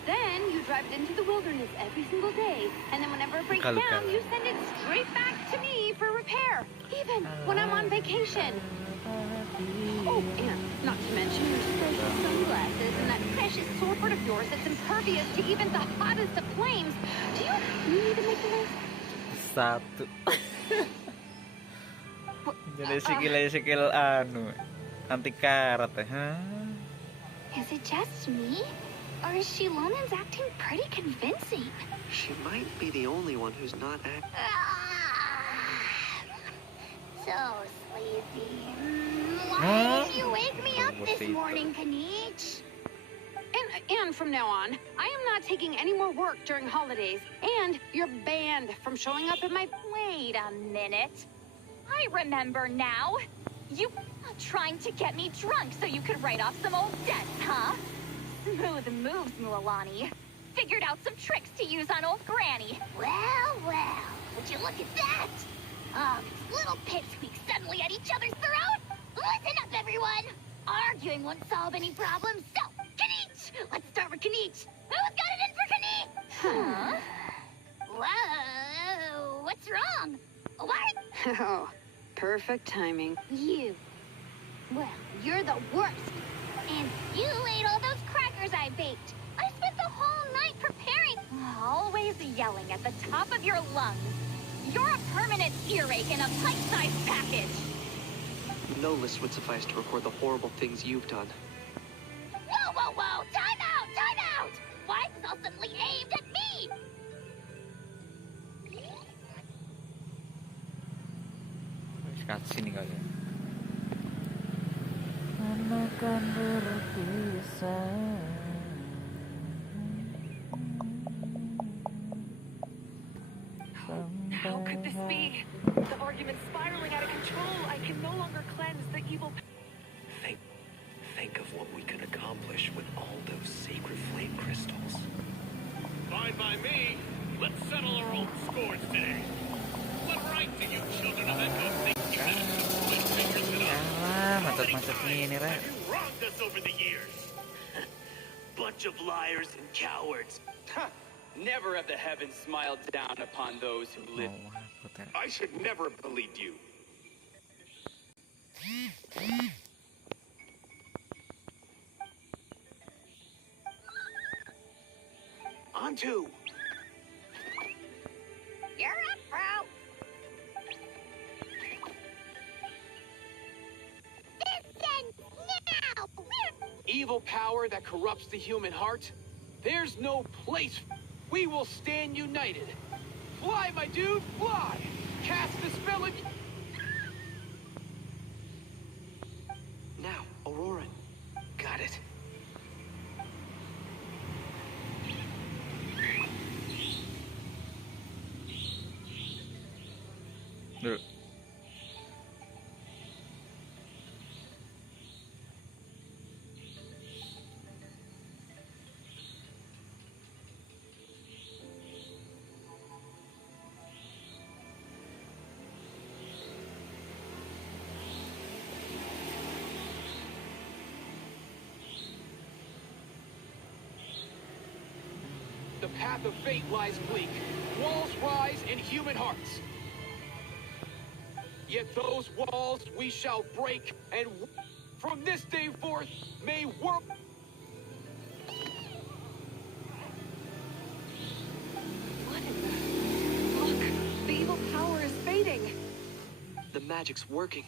Then you drive it into the wilderness every single day. And then whenever it breaks Luka-luka down, lah. you send it straight back to me for repair. Even when I'm on vacation. Oh, and not to mention your special sunglasses and that precious sword of yours that's impervious to even the hottest of flames. Do you need to make a list? Satu. Jadi sikil anu anti karat ya. Hah? Is it just me? Or is Shilonin's acting pretty convincing? She might be the only one who's not acting. So sleepy. Why did you wake me up this morning, Kanich? And from now on, I am not taking any more work during holidays. And you're banned from showing up at my... Wait a minute. I remember now. You were trying to get me drunk so you could write off some old debts, huh? Smooth moves, Mualani. Figured out some tricks to use on old Granny. Well, would you look at that? These little pipsqueaks suddenly at each other's throat? Listen up, everyone! Arguing won't solve any problems, so, Kanich! Let's start with Kanich. Who's got it in for Kanich? Huh? Whoa, what's wrong? What? Oh, perfect timing. You. Well, you're the worst. And you ate all those crackers I baked. I spent the whole night preparing. Always yelling at the top of your lungs. You're a permanent earache in a pint-sized package. No list would suffice to record the horrible things you've done. Whoa! Time out! Why is this all suddenly aimed at me? Cutscene kali ya. Akan berpisah. How could this be? The argument's spiraling out of control. I can no longer cleanse the evil... Think of what we could accomplish with all those sacred flame crystals. Fine by me. Let's settle our own scores today. What right do you children of Echo think you have? Split fingers at us? How many times have you wronged us over the years? Bunch of liars and cowards. Never have the heavens smiled down upon those who live. I should never have believed you. On to. You're up, bro. Now! Evil power that corrupts the human heart? There's no place. We will stand united. Fly, my dude, fly! Cast the spell of... Now, Aurora. Got it. Dulu. The path of fate lies bleak. Walls rise in human hearts. Yet those walls we shall break, and from this day forth, may world... Look, the evil power is fading. The magic's working.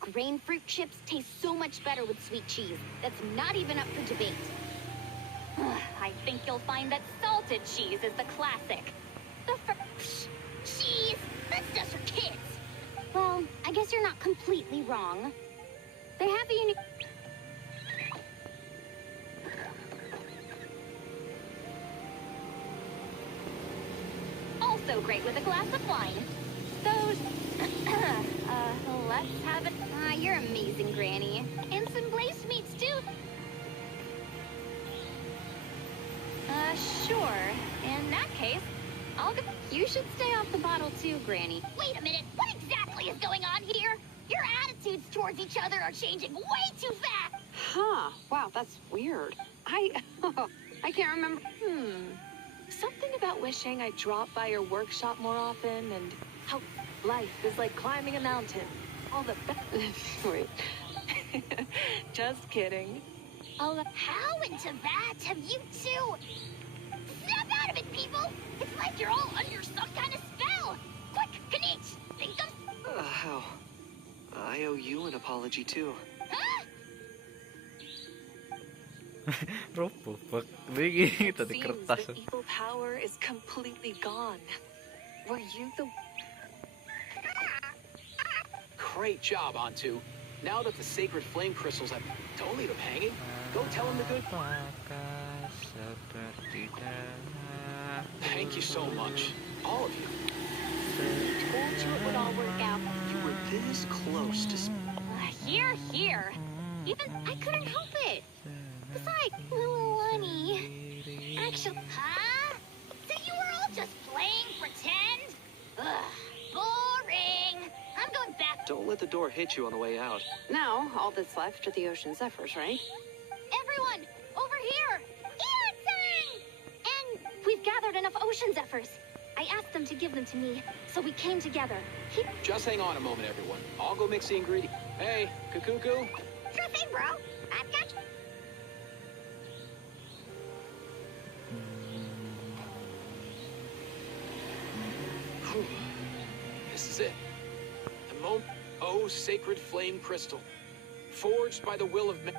Grain fruit chips taste so much better with sweet cheese. That's not even up for debate. I think you'll find that salted cheese is the classic. Cheese? That's just for kids. Well, I guess you're not completely wrong. They have a unique... Also great with a glass of wine. Those... let's have it... you're amazing, Granny. And some blaze meats, too. Sure. In that case, I'll go... You should stay off the bottle, too, Granny. Wait a minute. What exactly is going on here? Your attitudes towards each other are changing way too fast. Huh. Wow, that's weird. I can't remember. Something about wishing I'd drop by your workshop more often and how life is like climbing a mountain. All the Wait. Just kidding. How into that have you two? Snap out of it, people! It's like you're all under some kind of spell! Quick, Kanich! Think of... How? I owe you an apology, too. Huh? Ropo, begini It tadi seems kertas. the evil power is completely gone. Were you the... Great job, Antu. Now that the sacred flame crystals have... Don't leave them hanging. Go tell them the good... Thank you so much. All of you. Told you it would all work out. You were this close to... Here. Even I couldn't help it. Besides, little Lenny. Actually, huh? So you were all just playing pretend? Ugh, boring. I'm going back. Don't let the door hit you on the way out. Now, all that's left are the Ocean Zephyrs, right? Everyone, over here. Hero-san! And we've gathered enough Ocean Zephyrs. I asked them to give them to me, so we came together. Just hang on a moment, everyone. I'll go mix the ingredients. Hey, Kakuku. Sure thing, bro. I've got This is it. The moment. Oh, sacred flame crystal. Forged by the will of man.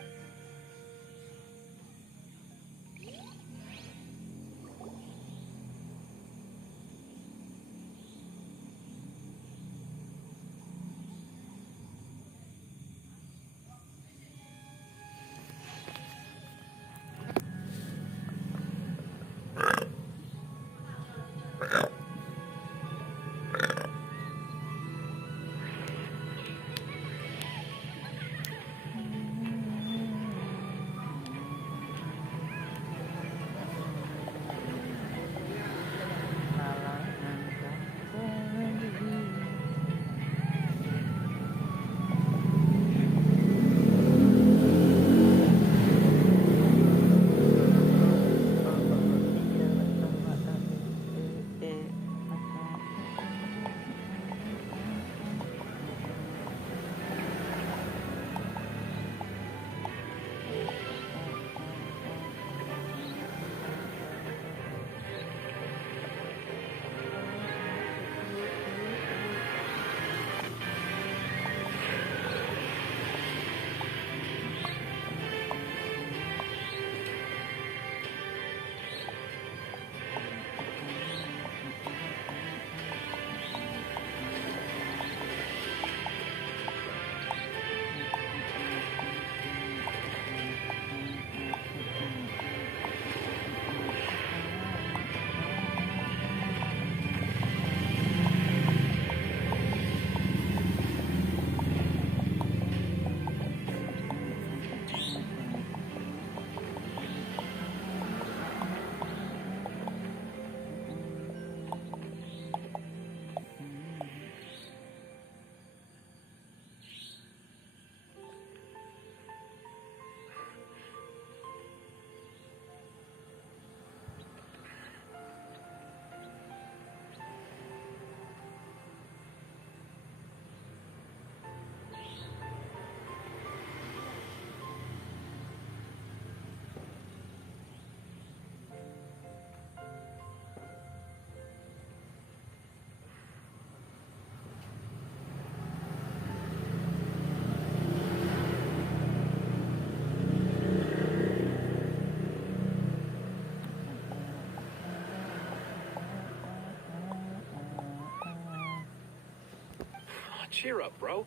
Cheer up, bro.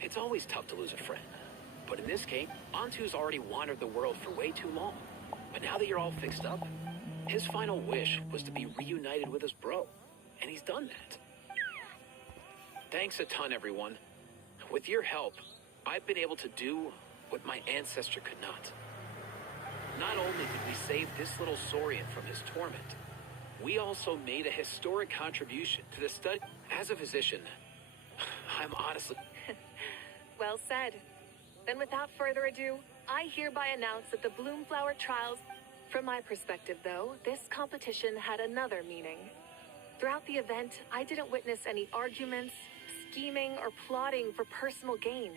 It's always tough to lose a friend. But in this case, Antu's already wandered the world for way too long. But now that you're all fixed up, his final wish was to be reunited with his bro. And he's done that. Thanks a ton, everyone. With your help, I've been able to do what my ancestor could not. Not only did we save this little Saurian from his torment, we also made a historic contribution to the study. As a physician, I'm honestly... Well said. Then without further ado, I hereby announce that the Bloomflower Trials... From my perspective, though, this competition had another meaning. Throughout the event, I didn't witness any arguments, scheming, or plotting for personal gain.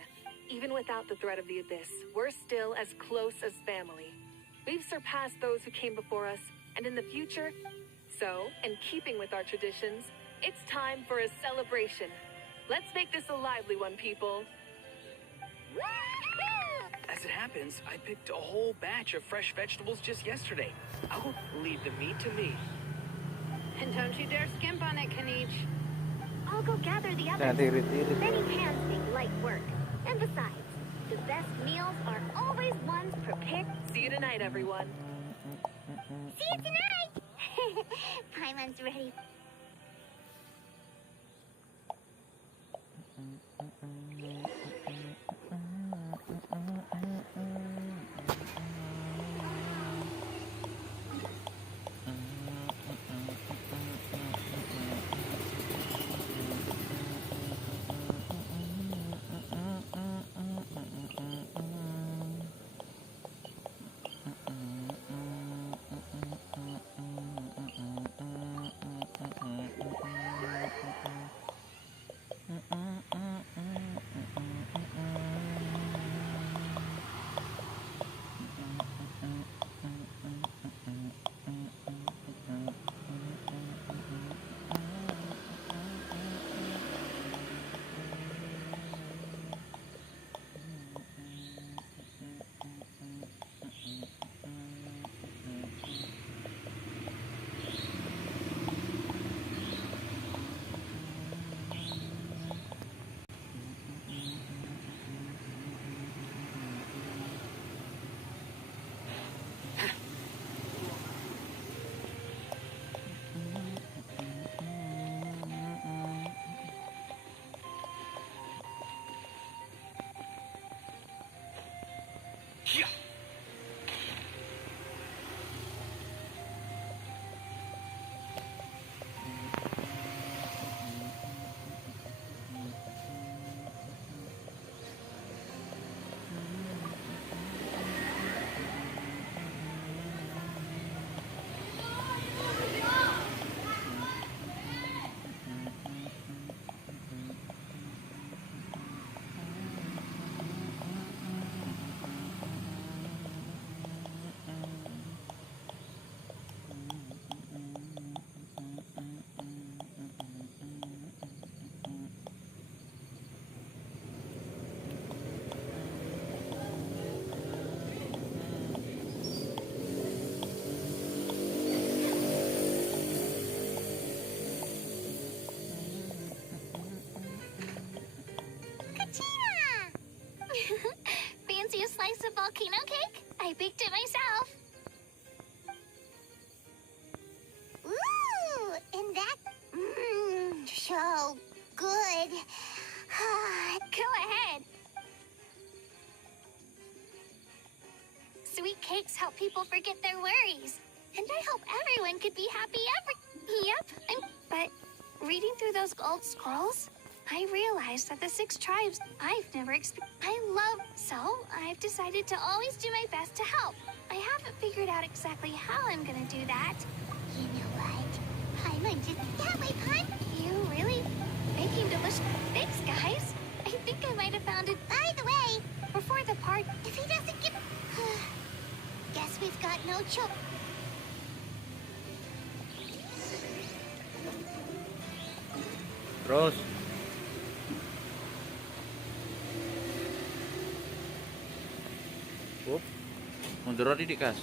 Even without the threat of the abyss, we're still as close as family. We've surpassed those who came before us, and in the future... So, in keeping with our traditions, it's time for a celebration. Let's make this a lively one, people. As it happens, I picked a whole batch of fresh vegetables just yesterday. I'll leave the meat to me. And don't you dare skimp on it, Kanich. I'll go gather the Jangan others. tirit-tirit. Many hands make light work. And besides, the best meals are always ones prepared. See you tonight, everyone. See you tonight! Paimon's ready. Fancy a slice of volcano cake? I baked it myself. Ooh, and that... so good. Go ahead. Sweet cakes help people forget their worries. And I hope everyone could be happy Yep, but reading through those old scrolls, I realized that the 6 tribes I've never experienced. So I've decided to always do my best to help. I haven't figured out exactly how I'm gonna do that. You know what? Paimon just... Yeah, wait, Paim? You really making delicious... Thanks, guys. I think I might have found it. By the way, before the part, if he doesn't give... Guess we've got no choice. Terus. Mundur di kas.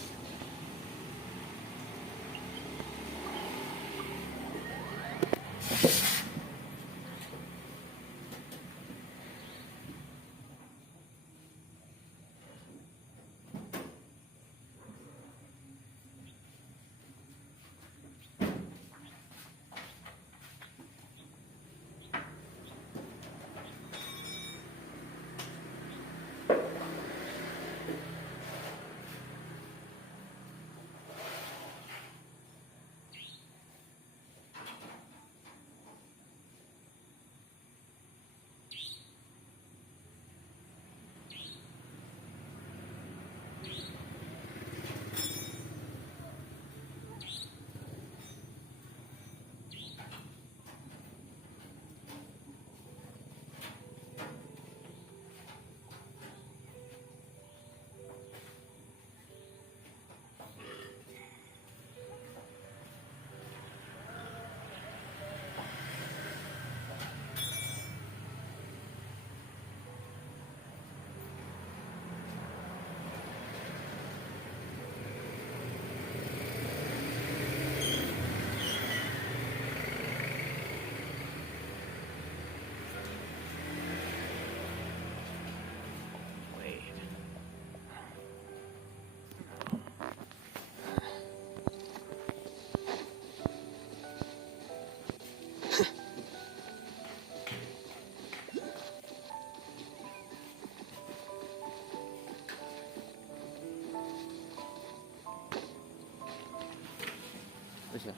Wis ya.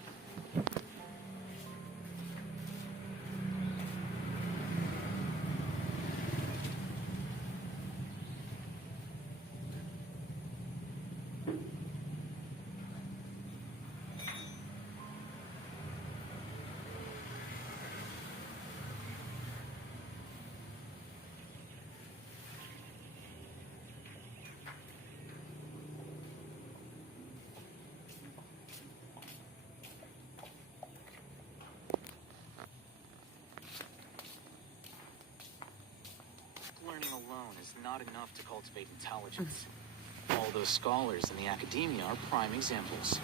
Learning alone is not enough to cultivate intelligence. All those scholars in the academia are prime examples.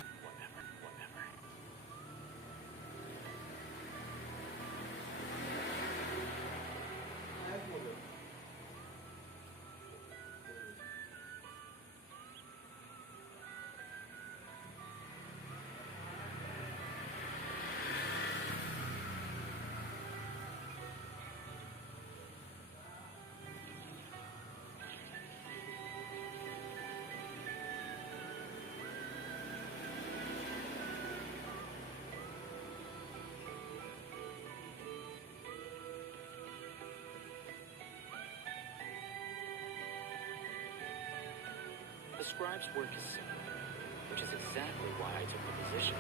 The scribe's work is simple, which is exactly why I took the position.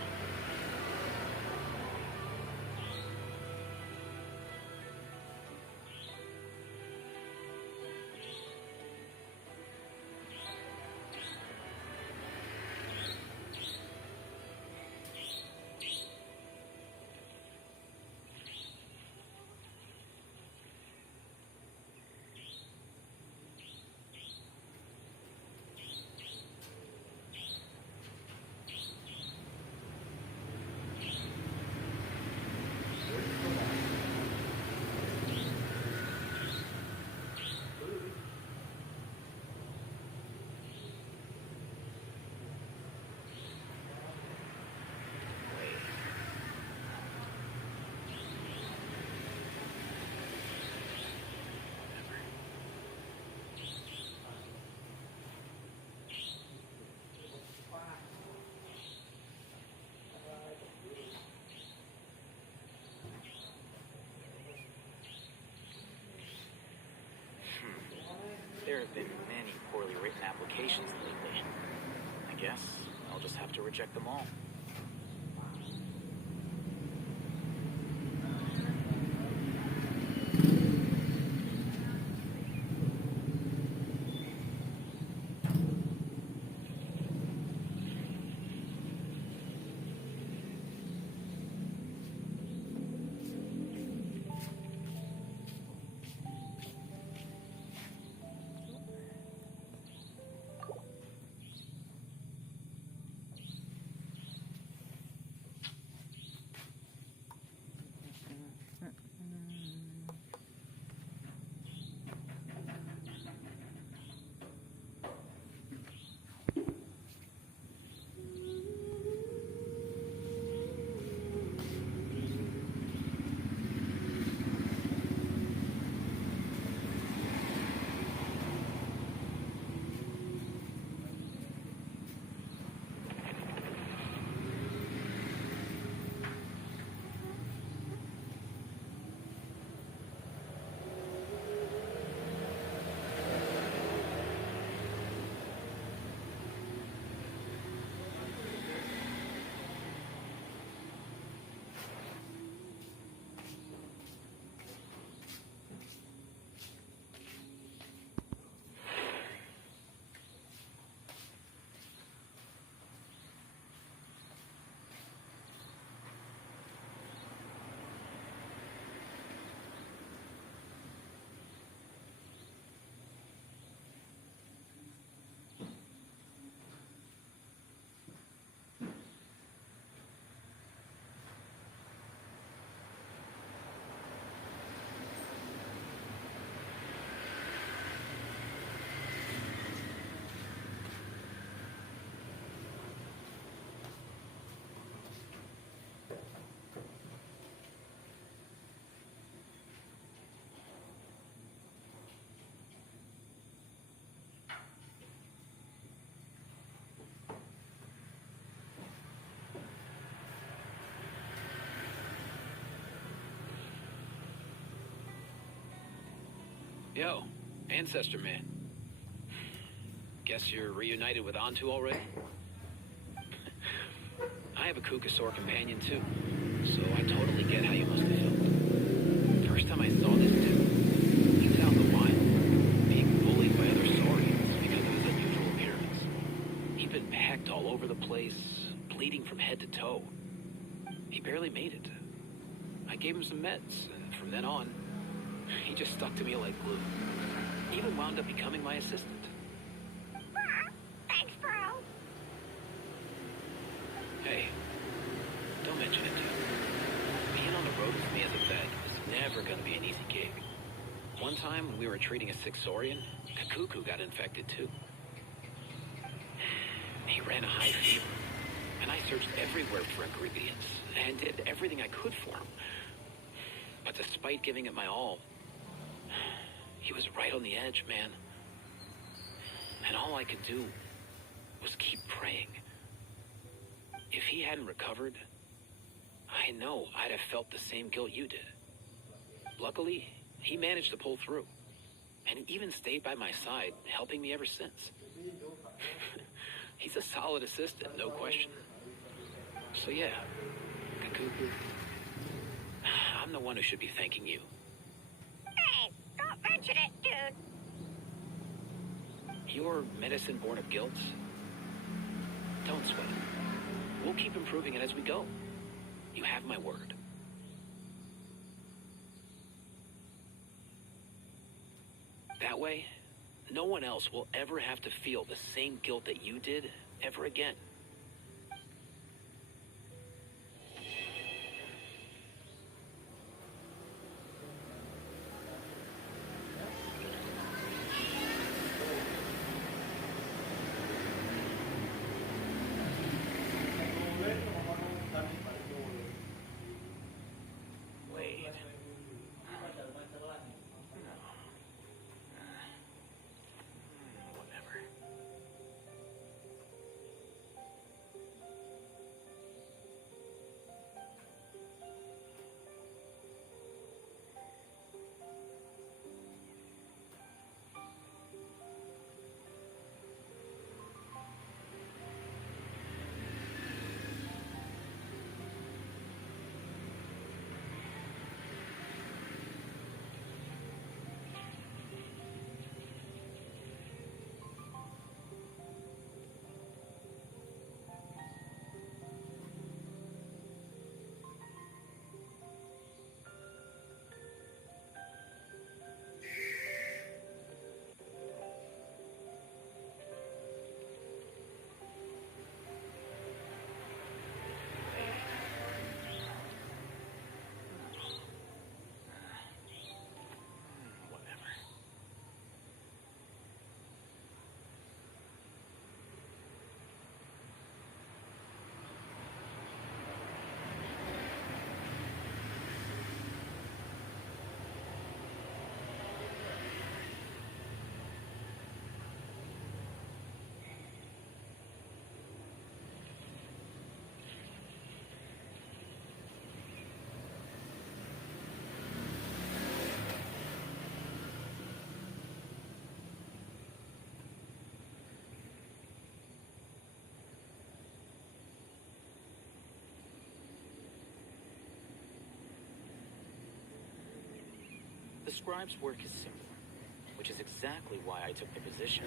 There have been many poorly written applications lately. I guess I'll just have to reject them all. Yo, Ancestor Man. Guess you're reunited with Antu already? I have a Kukasaur companion too, so I totally get how you must have felt. First time I saw this dude, he was out in the wild, being bullied by other saurians because of his unusual appearance. He'd been pecked all over the place, bleeding from head to toe. He barely made it. I gave him some meds. From then on, he just stuck to me like glue. Even wound up becoming my assistant. Thanks, bro. Hey, don't mention it to him. Being on the road with me as a vet is never gonna be an easy gig. One time when we were treating a sick saurian, Kakuku got infected too. He ran a high fever, and I searched everywhere for ingredients and did everything I could for him. But despite giving it my all, he was right on the edge, man. And all I could do was keep praying. If he hadn't recovered, I know I'd have felt the same guilt you did. Luckily, he managed to pull through. And he even stayed by my side, helping me ever since. He's a solid assistant, no question. So yeah, Kakuku, I'm the one who should be thanking you. Hey, don't mention it, dude. Your medicine born of guilt? Don't sweat it. We'll keep improving it as we go. You have my word. That way, no one else will ever have to feel the same guilt that you did ever again. The scribe's work is simple, which is exactly why I took the position.